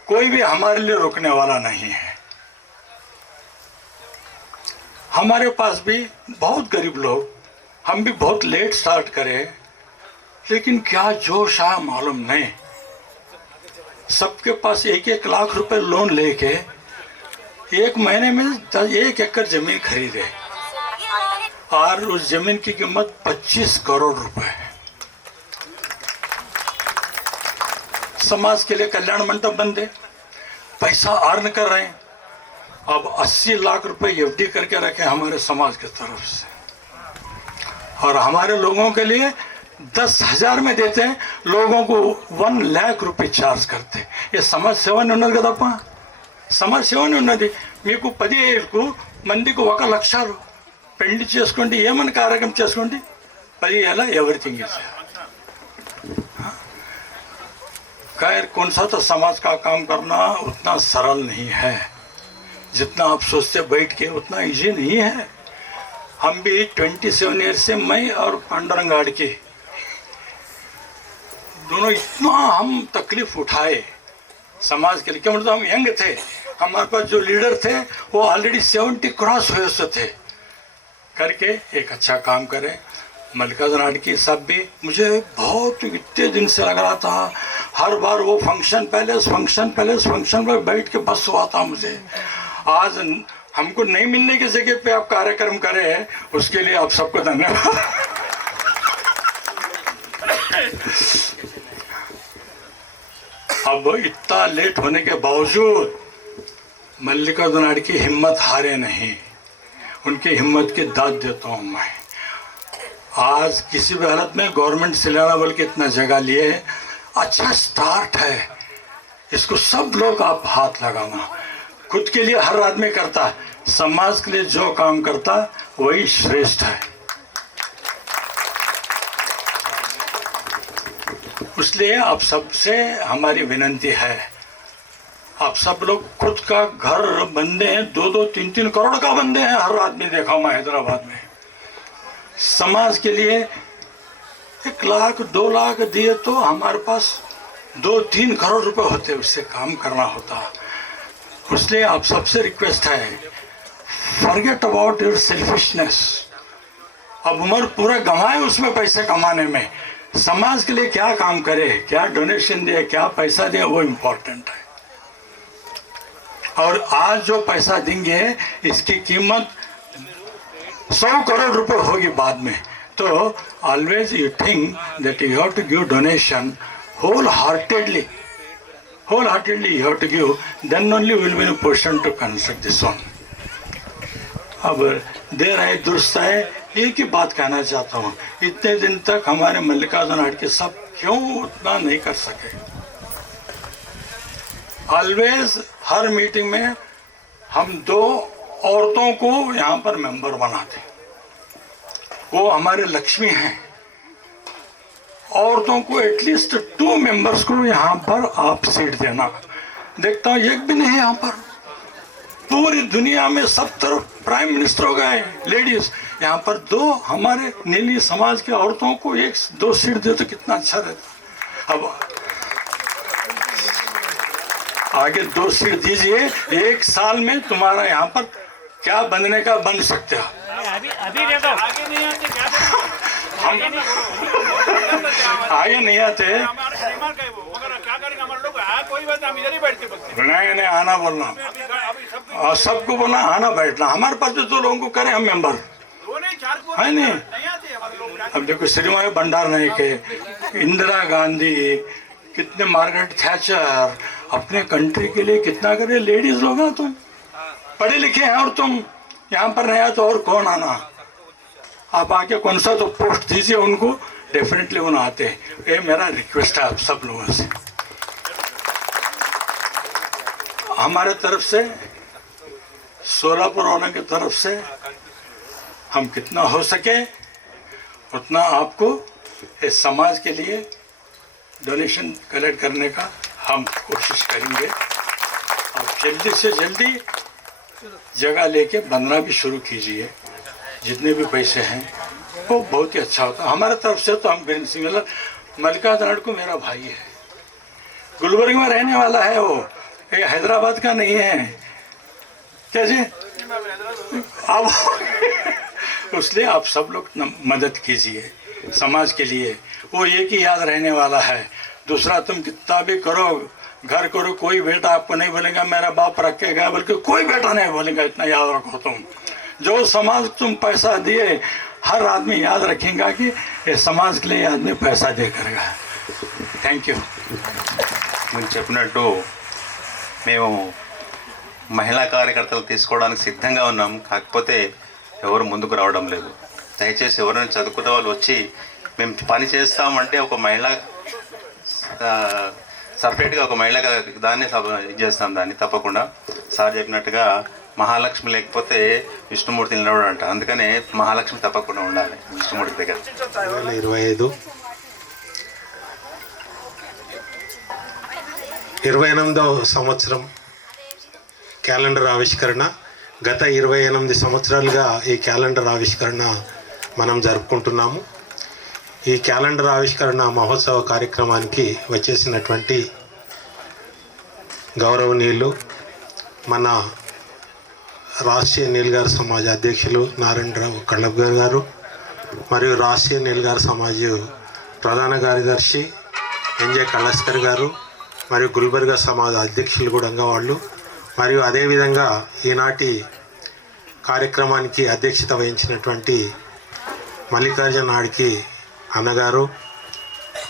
कोई भी हमारे लिए रुकने वाला नहीं है। हमारे पास भी बहुत गरीब लोग, हम भी बहुत लेट स्टार्ट करें, लेकिन क्या जोश आया मालूम नहीं। सबके पास 1-1 लाख रुपए लोन लेके 1 महीने में 1 एकड़ जमीन खरीदे और उस जमीन की कीमत 25 करोड़ रुपए है। समाज के लिए कल्याण मंडप बंदे, पैसा अर्न कर रहे हैं। अब 80 लाख रुपए एफडी करके रखे हमारे समाज की तरफ से, और हमारे लोगों के लिए 10,000 में देते हैं, लोगों को 1 लाख रुपए चार्ज करते। ये समाज సేవ ఉన్నది కదప్పా, సమాజ సేవనే ఉన్నది। మీకు 10 ఏళ్ళకు మందికి 1 లక్ష పెళ్లి చేసుకోండి, ఏమని కార్యక్రమం చేసుకోండి, 10 ఏళ్ళ एवरीथिंग इज। खैर कौन सा तो समाज का काम करना उतना सरल नहीं है, जितना आप सोचते बैठ के उतना इजी नहीं है। हम भी 27 ईयर से मैं और पांडुरंग गाड़के दोनों इतना हम तकलीफ उठाए समाज के लिए। क्या मतलब हम यंग थे, हमारे पास जो लीडर थे वो ऑलरेडी 70 क्रॉस हुए से थे, करके एक अच्छा काम करें। मल्लिकार्जुन आडकी साहब भी मुझे बहुत इतने दिन से लग रहा था, हर बार वो फंक्शन पैलेस में बैठ के बस हुआ था मुझे। आज हमको नहीं मिलने की जगह पे आप कार्यक्रम करें, उसके लिए आप सबको धन्यवाद। अब इतना लेट होने के बावजूद मल्लिकार्जुन आडकी हिम्मत हारे नहीं, उनकी हिम्मत की दाद देता हूँ मैं। आज किसी भी हालत में गवर्नमेंट से लेना बोल के इतना जगह लिए, अच्छा स्टार्ट है, इसको सब लोग आप हाथ लगाना। खुद के लिए हर आदमी करता, समाज के लिए जो काम करता वही श्रेष्ठ है। इसलिए आप सबसे हमारी विनंती है, आप सब लोग खुद का घर बंदे हैं, 2-2, 3-3 करोड़ का बंदे हैं हर आदमी, देखा मैं हैदराबाद में। समाज के लिए 1 लाख 2 लाख दिए तो हमारे पास 2-3 करोड़ रुपए होते, उससे काम करना होता। इसलिए आप सबसे रिक्वेस्ट है, फॉरगेट अबाउट योर सेल्फिशनेस। अब उम्र पूरा गंवाए उसमें पैसे कमाने में, समाज के लिए क्या काम करे, क्या डोनेशन दे, क्या पैसा दे, वो इम्पोर्टेंट है। और आज जो पैसा देंगे इसकी कीमत 100 करोड़ रुपए होगी बाद में। तो always you think that you have to give donation whole heartedly you have to give, then only we will be in a position to construct this one. अब देर आए दुरुस्त आए, एक ही बात कहना चाहता हूँ, इतने दिन तक हमारे मल्लिकार्जुन आडकी सब क्यों उतना नहीं कर सके। ऑलवेज हर मीटिंग में हम 2 औरतों को यहाँ पर मेंबर बनाते, वो हमारे लक्ष्मी हैं। औरतों को एटलीस्ट 2 मेंबर्स को यहाँ पर आप सीट देना। देखता हूँ एक भी नहीं यहाँ पर, पूरी दुनिया में सब तरफ प्राइम मिनिस्टर हो गए लेडीज, यहाँ पर 2 हमारे नीली समाज के औरतों को 1-2 सीट दे तो कितना अच्छा रहता। अब आगे 2 सीट दीजिए, 1 साल में तुम्हारा यहाँ पर क्या बनने का बन सकते हो। अभी दे दो, आगे नहीं आते क्या हम आगे नहीं आते, नहीं आना बोलना, और सबको बोलना आना बैठना। हमारे पास जो 2 लोगों को करें हम मेंबर है नहीं। अब देखो श्रीमती भंडार नायक है, इंदिरा गांधी, कितने मार्गरेट थैचर अपने कंट्री के लिए कितना करे। लेडीज लोग ना, तुम पढ़े लिखे हैं और तुम यहाँ पर नहीं आए तो और कौन आना। आप आके कौन सा तो पोस्ट दीजिए उनको, डेफिनेटली वो आते हैं। ये मेरा रिक्वेस्ट है आप सब लोगों से। हमारे तरफ से, सोलापुर वालों की तरफ से हम कितना हो सके उतना आपको इस समाज के लिए डोनेशन कलेक्ट करने का हम कोशिश करेंगे और जल्दी से जल्दी जगह लेके बनना भी शुरू कीजिए। जितने भी पैसे हैं वो बहुत ही अच्छा होता है हमारे तरफ से। तो हम वीरेंद्र सिंह मल्लिकार्जुन को मेरा भाई है, गुलबर्ग में रहने वाला है वो, ये हैदराबाद का नहीं है। कैसे अब इसलिए आप सब लोग मदद कीजिए समाज के लिए। वो एक ही याद रहने वाला है, दूसरा तुम कितना भी करो, घर करो, कोई बेटा आपको नहीं बोलेगा मेरा बाप रख के गया, बल्कि कोई बेटा नहीं बोलेगा। इतना याद रखो तुम, जो समाज तुम पैसा दिए हर आदमी याद रखेगा कि ये समाज के लिए आदमी पैसा दे करेगा। Thank you. మీరు చెప్పినట్టు మేము మహిళా కార్యకర్తలు తీసుకోవడానికి సిద్ధంగా ఉన్నాం, కాకపోతే ఎవరు ముందుకు రావడం లేదు. దయచేసి ఎవరైనా చదువుకున్న వాళ్ళు వచ్చి మేము పని చేస్తామంటే ఒక మహిళ సపరేట్గా ఒక మహిళగా దాన్ని ఇది చేస్తాం. దాన్ని తప్పకుండా సార్ చెప్పినట్టుగా మహాలక్ష్మి లేకపోతే విష్ణుమూర్తి నిలబడంట, అందుకనే మహాలక్ష్మి తప్పకుండా ఉండాలి విష్ణుమూర్తి దగ్గర. 28వ సంవత్సరం క్యాలెండర్ ఆవిష్కరణ. గత 28 సంవత్సరాలుగా ఈ క్యాలెండర్ ఆవిష్కరణ మనం జరుపుకుంటున్నాము. ఈ క్యాలెండర్ ఆవిష్కరణ మహోత్సవ కార్యక్రమానికి వచ్చేసినటువంటి గౌరవనీయులు మన రాష్ట్రీయ నీల్గార్ సమాజ్ అధ్యక్షులు నారాయణరావు కళ్ళబ్గర్ గారు, మరియు రాష్ట్రీయ నీల్గార్ సమాజ్ ప్రధాన కార్యదర్శి ఎన్జే కళస్కర్ గారు, మరియు గుల్బర్గా సమాజ్ అధ్యక్షులు కూడా వాళ్ళు, మరియు అదేవిధంగా ఈనాటి కార్యక్రమానికి అధ్యక్షత వహించినటువంటి మల్లికార్జున నాడికి అన్నగారు,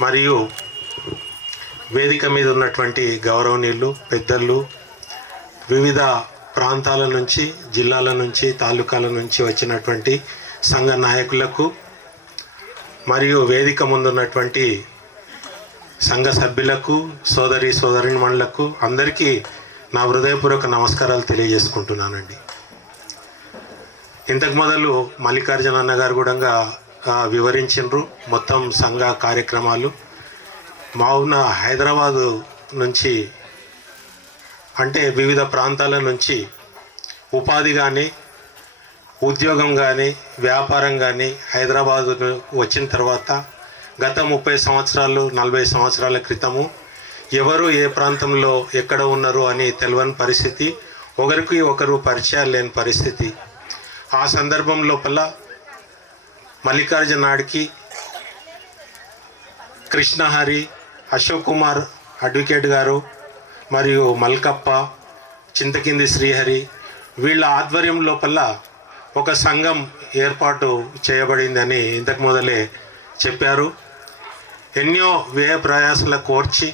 మరియు వేదిక మీద ఉన్నటువంటి గౌరవనీయులు పెద్దలు, వివిధ ప్రాంతాల నుంచి, జిల్లాల నుంచి, తాలూకాల నుంచి వచ్చినటువంటి సంఘ నాయకులకు, మరియు వేదిక ముందున్నటువంటి సంఘ సభ్యులకు, సోదరీమణులకు అందరికీ నా హృదయపూర్వక నమస్కారాలు తెలియజేసుకుంటున్నానండి. ఇంతకు మొదలు మల్లికార్జున అన్నగారు కూడా వివరించిండ్రు మొత్తం సంఘ కార్యక్రమాలు. మావున హైదరాబాదు నుంచి అంటే వివిధ ప్రాంతాల నుంచి ఉపాధి కానీ, ఉద్యోగం కానీ, వ్యాపారం కానీ హైదరాబాదు వచ్చిన తర్వాత గత 30 సంవత్సరాలు 40 సంవత్సరాల క్రితము ఎవరు ఏ ప్రాంతంలో ఎక్కడ ఉన్నారు అని తెలియని పరిస్థితి, ఒకరికి ఒకరు పరిచయాలు లేని పరిస్థితి. ఆ సందర్భం లోపల మల్లికార్జున నాడికి, కృష్ణహరి, అశోక్ కుమార్ అడ్వకేట్ గారు, మరియు మల్కప్ప, చింతకింది శ్రీహరి వీళ్ళ ఆధ్వర్యం లోపల ఒక సంఘం ఏర్పాటు చేయబడిందని ఇంతకు మొదలే చెప్పారు. ఎన్నో వ్యయ ప్రయాసాల కోర్చి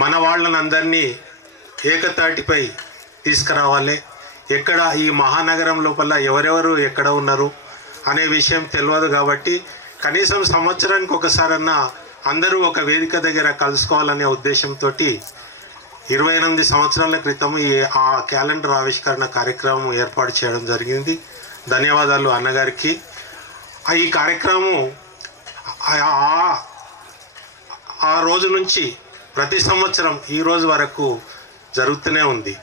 మన వాళ్ళనందరినీ ఏకతాటిపై తీసుకురావాలి. ఎక్కడ ఈ మహానగరం లోపల ఎవరెవరు ఎక్కడ ఉన్నారు అనే విషయం తెలియదు కాబట్టి కనీసం సంవత్సరానికి ఒకసారన్నా అందరూ ఒక వేదిక దగ్గర కలుసుకోవాలనే ఉద్దేశంతో 28 సంవత్సరాల క్రితం ఆ క్యాలెండర్ ఆవిష్కరణ కార్యక్రమం ఏర్పాటు చేయడం జరిగింది. ధన్యవాదాలు అన్నగారికి. ఈ కార్యక్రమం ఆ రోజు నుంచి ప్రతి సంవత్సరం ఈ రోజు వరకు జరుగుతూనే ఉంది.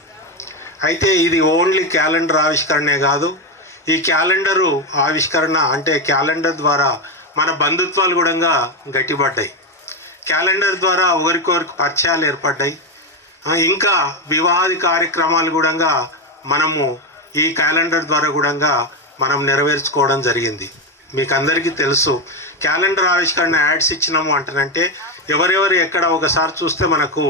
అయితే ఇది ఓన్లీ క్యాలెండర్ ఆవిష్కరణే కాదు, ఈ క్యాలెండరు ఆవిష్కరణ అంటే క్యాలెండర్ ద్వారా మన బంధుత్వాలు కూడా గట్టిపడ్డాయి. క్యాలెండర్ ద్వారా ఒకరికొకరికి పరిచయాలు ఏర్పడ్డాయి. ఇంకా వివాహాది కార్యక్రమాలు కూడా మనము ఈ క్యాలెండర్ ద్వారా కూడా మనం నెరవేర్చుకోవడం జరిగింది. మీకు అందరికీ తెలుసు, క్యాలెండర్ ఆవిష్కరణ యాడ్స్ ఇచ్చినాము అంటనంటే ఎవరెవరు ఎక్కడ ఒకసారి చూస్తే మనకు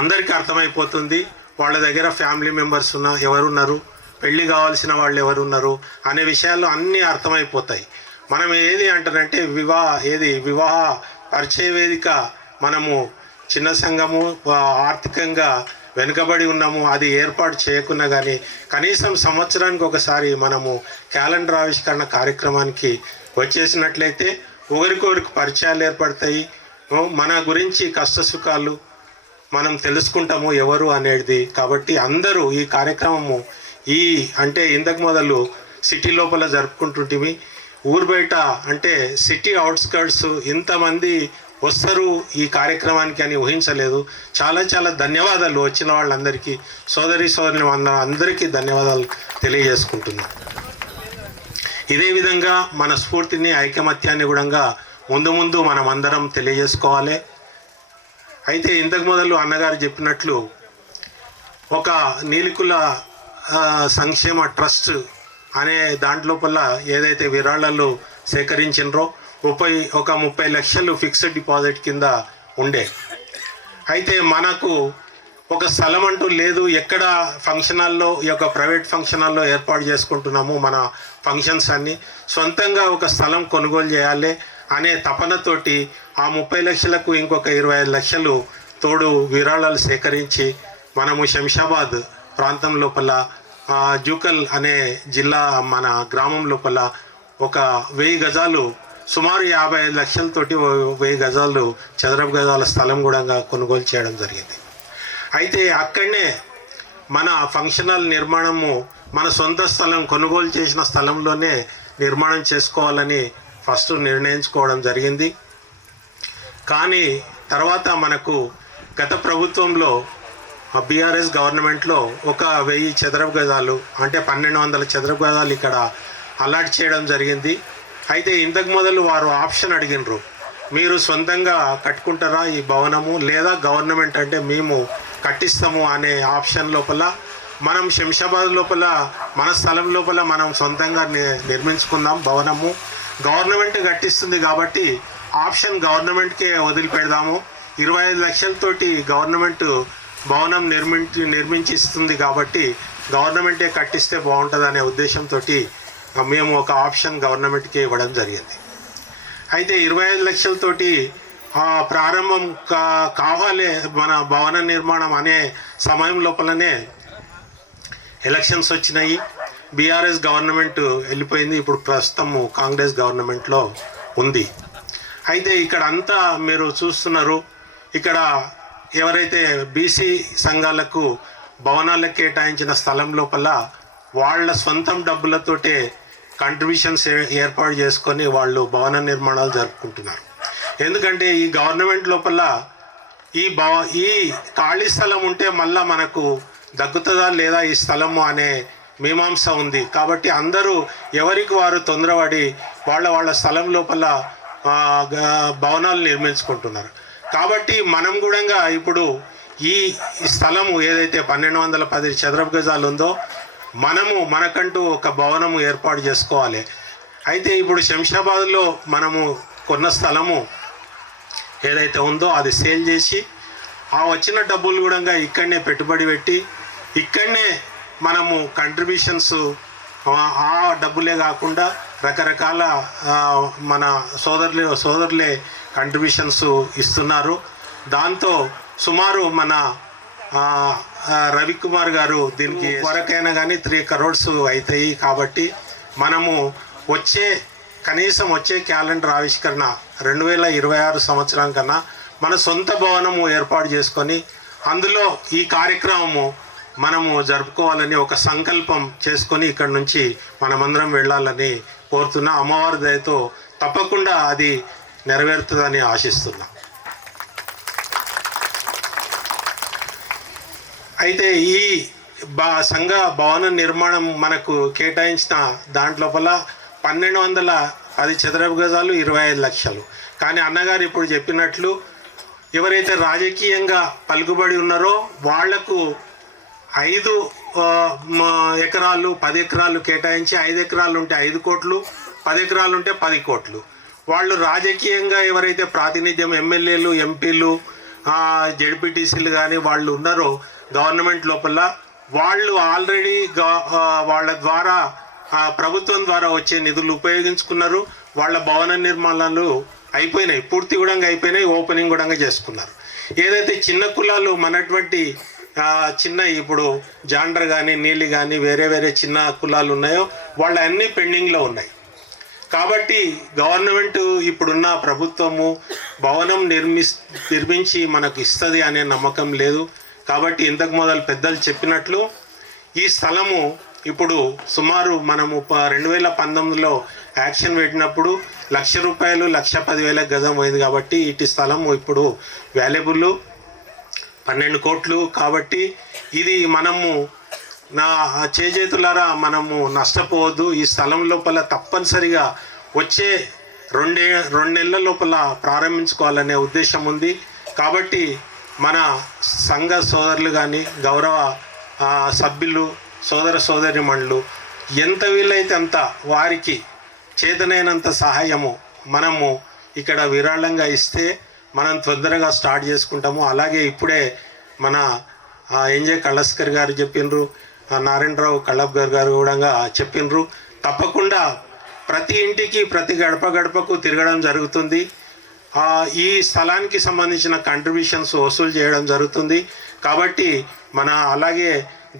అందరికీ అర్థమైపోతుంది వాళ్ళ దగ్గర ఫ్యామిలీ మెంబర్స్ ఎవరున్నారు, పెళ్ళి కావాల్సిన వాళ్ళు ఎవరున్నారు అనే విషయాల్లో అన్నీ అర్థమైపోతాయి. మనం ఏది అంటారంటే వివాహ పరిచయ వేదిక మనము చిన్న సంఘము, ఆర్థికంగా వెనుకబడి ఉన్నాము, అది ఏర్పాటు చేయకున్నా కానీ కనీసం సంవత్సరానికి ఒకసారి మనము క్యాలెండర్ ఆవిష్కరణ కార్యక్రమానికి వచ్చేసినట్లయితే ఒకరికొకరికి పరిచయాలు ఏర్పడతాయి. మన గురించి కష్టసుఖాలు మనం తెలుసుకుంటాము ఎవరు అనేది. కాబట్టి అందరూ ఈ కార్యక్రమము అంటే ఇంతకు మొదలు సిటీ లోపల జరుపుకుంటుంటివి, ఊరు బయట అంటే సిటీ అవుట్స్కర్ట్స్ ఇంతమంది వస్తారు ఈ కార్యక్రమానికి అని ఊహించలేదు. చాలా చాలా ధన్యవాదాలు వచ్చిన వాళ్ళందరికీ, సోదరులు అందరికీ ధన్యవాదాలు తెలియజేసుకుంటున్నాను. ఇదే విధంగా మన స్ఫూర్తిని, ఐకమత్యాన్ని కూడా ముందు మనం అందరం తెలియజేసుకోవాలి. అయితే ఇంతకు మొదలు అన్నగారు చెప్పినట్లు ఒక నీలికుల సంక్షేమ ట్రస్ట్ అనే దాంట్లోపల ఏదైతే విరాళాలు సేకరించినరో 30 లక్షలు ఫిక్స్డ్ డిపాజిట్ కింద ఉండే. అయితే మనకు ఒక స్థలం అంటూ లేదు. ఎక్కడ ఫంక్షన్ హాల్లో, ఈ యొక్క ప్రైవేట్ ఫంక్షన్ హాల్లో ఏర్పాటు చేసుకుంటున్నాము మన ఫంక్షన్స్ అన్నీ. సొంతంగా ఒక స్థలం కొనుగోలు చేయాలి అనే తపనతోటి ఆ 30 లక్షలకు ఇంకొక 25 లక్షలు తోడు విరాళాలు సేకరించి మనము శంషాబాద్ ప్రాంతం లోపల జూకల్ అనే జిల్లా మన గ్రామం లోపల ఒక 1000 గజాలు, సుమారు 55 లక్షలతోటి 1000 గజాలు చదరపు గజాల స్థలం కూడా కొనుగోలు చేయడం జరిగింది. అయితే అక్కడనే మన ఫంక్షన్ హాల్ నిర్మాణము మన సొంత స్థలం, కొనుగోలు చేసిన స్థలంలోనే నిర్మాణం చేసుకోవాలని ఫస్ట్ నిర్ణయించుకోవడం జరిగింది. కానీ తర్వాత మనకు గత ప్రభుత్వంలో బీఆర్ఎస్ గవర్నమెంట్లో ఒక 1000 చదరపు గజాలు అంటే 1200 చదరపు గజాలు ఇక్కడ అలాట్ చేయడం జరిగింది. అయితే ఇంతకు మొదలు వారు ఆప్షన్ అడిగినరు, మీరు సొంతంగా కట్టుకుంటారా ఈ భవనము, లేదా గవర్నమెంట్ అంటే మేము కట్టిస్తాము అనే ఆప్షన్ లోపల మనం శంషాబాద్ లోపల మన స్థలం లోపల మనం సొంతంగా నిర్మించుకుందాం భవనము. గవర్నమెంట్ కట్టిస్తుంది కాబట్టి ఆప్షన్ గవర్నమెంట్కే వదిలిపెడదాము. 25 లక్షలతోటి గవర్నమెంట్ భవనం నిర్మించిస్తుంది కాబట్టి గవర్నమెంటే కట్టిస్తే బాగుంటుంది అనే ఉద్దేశంతో మేము ఒక ఆప్షన్ గవర్నమెంట్కి ఇవ్వడం జరిగింది. అయితే 25 లక్షలతోటి ప్రారంభం కావాలి మన భవన నిర్మాణం అనే సమయం లోపలనే ఎలక్షన్స్ వచ్చినాయి. బీఆర్ఎస్ గవర్నమెంట్ వెళ్ళిపోయింది. ఇప్పుడు ప్రస్తుతము కాంగ్రెస్ గవర్నమెంట్లో ఉంది. అయితే ఇక్కడ అంతా మీరు చూస్తున్నారు, ఇక్కడ ఎవరైతే బీసీ సంఘాలకు భవనాలకు కేటాయించిన స్థలం లోపల వాళ్ళ సొంతం డబ్బులతోటే కంట్రిబ్యూషన్స్ ఏర్పాటు చేసుకొని వాళ్ళు భవన నిర్మాణాలు జరుపుకుంటున్నారు. ఎందుకంటే ఈ గవర్నమెంట్ లోపల ఈ ఖాళీ స్థలం ఉంటే మళ్ళా మనకు దక్కుతుందా లేదా ఈ స్థలము అనే మీమాంస ఉంది. కాబట్టి అందరూ ఎవరికి వారు తొందరపడి వాళ్ళ స్థలం లోపల భవనాలు నిర్మించుకుంటున్నారు. కాబట్టి మనం కూడా ఇప్పుడు ఈ స్థలము ఏదైతే 1210 చదరపు గజాలు ఉందో మనకంటూ ఒక భవనము ఏర్పాటు చేసుకోవాలి. అయితే ఇప్పుడు శంషాబాద్లో మనము కొన్న స్థలము ఏదైతే ఉందో అది సేల్ చేసి ఆ వచ్చిన డబ్బులు కూడా ఇక్కడనే పెట్టుబడి పెట్టి ఇక్కడనే మనము కంట్రిబ్యూషన్స్ ఆ డబ్బులే కాకుండా రకరకాల మన సోదరులే కంట్రిబ్యూషన్స్ ఇస్తున్నారు. దాంతో సుమారు మన రవికుమార్ గారు దీనికి వరకైనా కానీ 3 crores అవుతాయి. కాబట్టి మనము కనీసం వచ్చే క్యాలెండర్ ఆవిష్కరణ 2026 సంవత్సరం కన్నా మన సొంత భవనము ఏర్పాటు చేసుకొని అందులో ఈ కార్యక్రమము మనము జరుపుకోవాలని ఒక సంకల్పం చేసుకొని ఇక్కడ నుంచి మనమందరం వెళ్ళాలని కోరుతున్నా. అమ్మవారి దయతో తప్పకుండా అది నెరవేరుతుందని ఆశిస్తున్నా. అయితే ఈ సంఘ భవన నిర్మాణం మనకు కేటాయించిన దాంట్లోపల 1210 చదరపు గజాలు 25 లక్షలు. కానీ అన్నగారు ఇప్పుడు చెప్పినట్లు ఎవరైతే రాజకీయంగా పలుకుబడి ఉన్నారో వాళ్లకు 5 ఎకరాలు 10 ఎకరాలు కేటాయించి 5 ఎకరాలు ఉంటే 5 కోట్లు, 10 ఎకరాలు ఉంటే 10 కోట్లు. వాళ్ళు రాజకీయంగా ఎవరైతే ప్రాతినిధ్యం ఎమ్మెల్యేలు, ఎంపీలు, జెడ్పీటీసీలు కానీ వాళ్ళు ఉన్నారో గవర్నమెంట్ లోపల వాళ్ళు ఆల్రెడీ వాళ్ళ ద్వారా ప్రభుత్వం ద్వారా వచ్చే నిధులు ఉపయోగించుకున్నారు. వాళ్ళ భవన నిర్మాణాలు అయిపోయినాయి, పూర్తి కూడా అయిపోయినాయి, ఓపెనింగ్ కూడా చేసుకున్నారు. ఏదైతే చిన్న కులాలు మనటువంటి చిన్న ఇప్పుడు జాండర్ కానీ నీలి కానీ వేరే చిన్న కులాలు ఉన్నాయో వాళ్ళ అన్నీ పెండింగ్లో ఉన్నాయి. కాబట్టి గవర్నమెంట్ ఇప్పుడున్న ప్రభుత్వము భవనం నిర్మించి మనకు ఇస్తుంది అనే నమ్మకం లేదు. కాబట్టి ఇంతకు మొదలు పెద్దలు చెప్పినట్లు ఈ స్థలము ఇప్పుడు సుమారు మనము 2019లో యాక్షన్ పెట్టినప్పుడు రూపాయలు 1,10,000 గజం పోయింది కాబట్టి ఇటు స్థలం ఇప్పుడు వాల్యుబుల్ 12 కోట్లు. కాబట్టి ఇది మనము నా చేతులారా మనము నష్టపోవద్దు. ఈ స్థలం లోపల తప్పనిసరిగా వచ్చే 2 నెలల లోపల ప్రారంభించుకోవాలనే ఉద్దేశం ఉంది. కాబట్టి మన సంఘ సోదరులు కానీ గౌరవ సభ్యులు సోదరిమణులు ఎంత వీలైతే అంత వారికి చేతనైనంత సహాయము మనము ఇక్కడ విరాళంగా ఇస్తే మనం తొందరగా స్టార్ట్ చేసుకుంటాము. అలాగే ఇప్పుడే మన ఎంజే కళస్కర్ గారు చెప్పినరు, నారాయణరావు కళ్ళబ్గర్ గారు కూడా చెప్పినరు. తప్పకుండా ప్రతి ఇంటికి ప్రతి గడపకు తిరగడం జరుగుతుంది. ఈ స్థలానికి సంబంధించిన కంట్రిబ్యూషన్స్ వసూలు చేయడం జరుగుతుంది. కాబట్టి మన అలాగే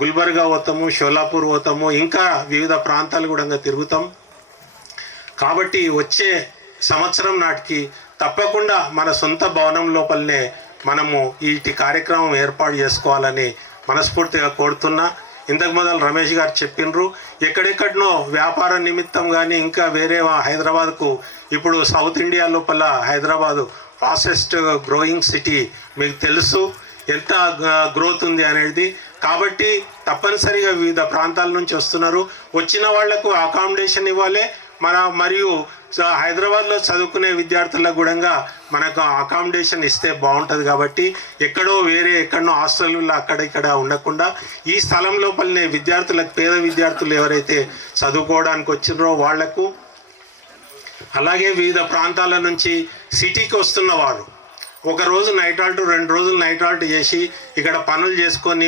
గుల్బర్గా పోతాము, షోలాపూర్ పోతాము, ఇంకా వివిధ ప్రాంతాలు కూడా తిరుగుతాం. కాబట్టి వచ్చే సంవత్సరం నాటికి తప్పకుండా మన సొంత భవనం లోపలనే మనము ఈ కార్యక్రమం ఏర్పాటు చేసుకోవాలని మనస్ఫూర్తిగా కోరుతున్నా. ఇంతకు మొదలు రమేష్ గారు చెప్పినరు, ఎక్కడెక్కడనో వ్యాపార నిమిత్తం కానీ ఇంకా వేరే హైదరాబాద్కు ఇప్పుడు సౌత్ ఇండియా లోపల హైదరాబాదు ఫాస్టెస్ట్ గ్రోయింగ్ సిటీ, మీకు తెలుసు ఎంత గ్రోత్ ఉంది అనేది. కాబట్టి తప్పనిసరిగా వివిధ ప్రాంతాల నుంచి వస్తున్నారు. వచ్చిన వాళ్లకు అకామిడేషన్ ఇవ్వాలి. మరియు హైదరాబాద్లో చదువుకునే విద్యార్థులకు కూడా మనకు అకామిడేషన్ ఇస్తే బాగుంటుంది. కాబట్టి ఎక్కడో హాస్టల్లో అక్కడ ఇక్కడ ఉండకుండా ఈ స్థలం లోపలనే విద్యార్థులకు, పేద విద్యార్థులు ఎవరైతే చదువుకోవడానికి వచ్చినారో వాళ్లకు, అలాగే వివిధ ప్రాంతాల నుంచి సిటీకి వస్తున్న వారు 1 రోజు నైట్ హాల్ట్ 2 రోజులు నైట్ హాల్ట్ చేసి ఇక్కడ పనులు చేసుకొని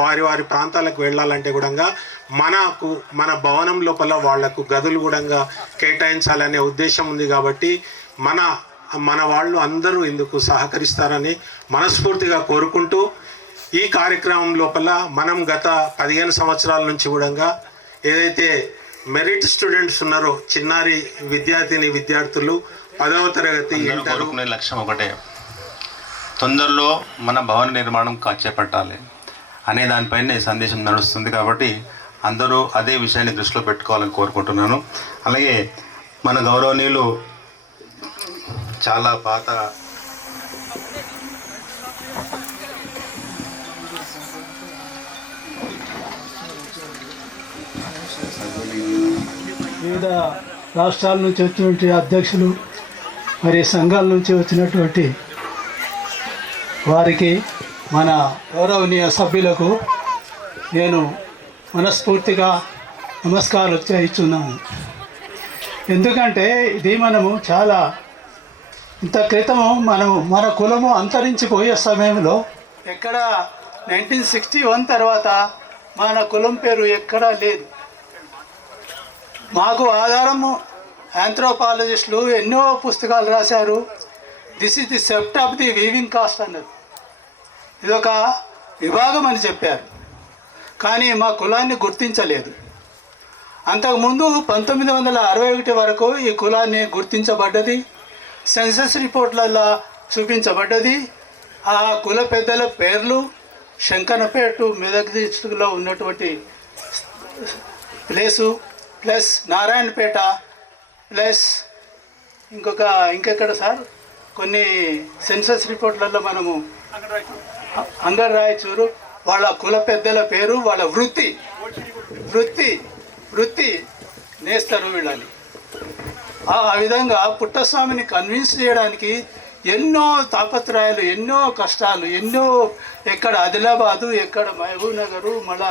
వారి ప్రాంతాలకు వెళ్ళాలంటే కూడా మన భవనం లోపల వాళ్లకు గదులు కూడా కేటాయించాలనే ఉద్దేశం ఉంది. కాబట్టి మన వాళ్ళు అందరూ ఇందుకు సహకరిస్తారని మనస్ఫూర్తిగా కోరుకుంటూ ఈ కార్యక్రమం లోపల మనం గత 15 సంవత్సరాల నుంచి కూడా ఏదైతే మెరిట్ స్టూడెంట్స్ ఉన్నారో చిన్నారి విద్యార్థులు 10వ తరగతి కోరుకునే లక్ష్యం ఒకటే, తొందరలో మన భవన నిర్మాణం చేపట్టాలి అనే దానిపైన సందేశం నడుస్తుంది. కాబట్టి అందరూ అదే విషయాన్ని దృష్టిలో పెట్టుకోవాలని కోరుకుంటున్నాను. అలాగే మన గౌరవనీయులు చాలా పాత వివిధ రాష్ట్రాల నుంచి వచ్చినటువంటి అధ్యక్షులు మరి సంఘాల నుంచి వచ్చినటువంటి వారికి, మన గౌరవనీయ సభ్యులకు నేను మనస్ఫూర్తిగా నమస్కారాలు చేస్తున్నాను. ఎందుకంటే ఇది మనము చాలా ఇంత క్రితము మన కులము అంతరించిపోయే సమయంలో ఎక్కడ 1961 తర్వాత మన కులం పేరు ఎక్కడా లేదు. మాకు ఆధారము ఆంథ్రోపాలజిస్టులు ఎన్నో పుస్తకాలు రాశారు. This is the sept of the weaving caste అన్నారు. ఇదొక విభాగం అని చెప్పారు, కానీ మా కులాన్ని గుర్తించలేదు. అంతకుముందు 1961 వరకు ఈ కులాన్ని గుర్తించబడ్డది, సెన్సస్ రిపోర్ట్లలో చూపించబడ్డది. ఆ కుల పెద్దల పేర్లు శంకనపేట మెదక్ డిస్ట్రిక్ట్లో ఉన్నటువంటి ప్లేసు, ప్లస్ నారాయణపేట, ప్లస్ ఇంకెక్కడ సార్ కొన్ని సెన్సస్ రిపోర్ట్లలో మనము అంగరాయచూరు, వాళ్ళ కుల పెద్దల పేరు, వాళ్ళ వృత్తి నేస్తారు వీళ్ళని. ఆ విధంగా పుట్టస్వామిని కన్విన్స్ చేయడానికి ఎన్నో తాపత్రయాలు, ఎన్నో కష్టాలు, ఎక్కడ ఆదిలాబాదు, ఎక్కడ మహబూబ్ నగరు, మళ్ళా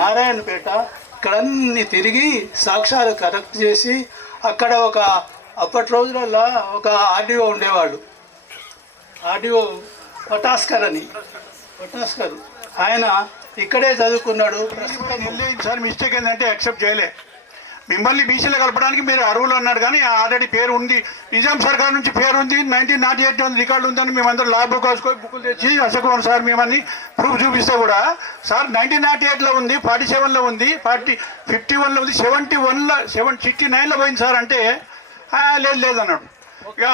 నారాయణపేట, ఇక్కడన్నీ తిరిగి సాక్ష్యాలు కరెక్ట్ చేసి అక్కడ అప్పటి రోజులలో ఒక ఆర్డీఓ ఉండేవాడు, ఆర్డీఓ పటాస్కర్ ఆయన ఇక్కడే చదువుకున్నాడు. సార్ మిస్టేక్ ఏంటంటే యాక్సెప్ట్ చేయలే, మిమ్మల్ని బీసీలో కలపడానికి మీరు అరువులు అన్నారు, కానీ ఆల్రెడీ పేరు ఉంది, నిజాం సర్కార్ నుంచి పేరు ఉంది, 1908 రికార్డు ఉందని మేమందరూ లా బుక్ రాసుకొని బుక్కులు తెచ్చి అశోక్ సార్ మేమని ప్రూఫ్ చూపిస్తే కూడా సార్ 1908లో ఉంది, 47లో ఉంది, 51లో ఉంది, 69లో పోయింది సార్ అంటే లేదన్నాడు. ఇక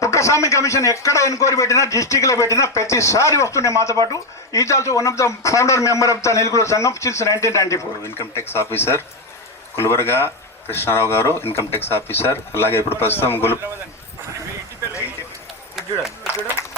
పుట్టస్వామి కమిషన్ ఎక్కడ ఎంక్వైరీ పెట్టినా, డిస్టిక్లో పెట్టినా ప్రతిసారి వస్తుండే మాతో పాటు. Is also one of the founder member of the నిలుగుల సంఘం since 1994. Income tax officer Gulbarga Krishnarao garu income tax officer, అలాగే ఇప్పుడు ప్రస్తుతం చూడండి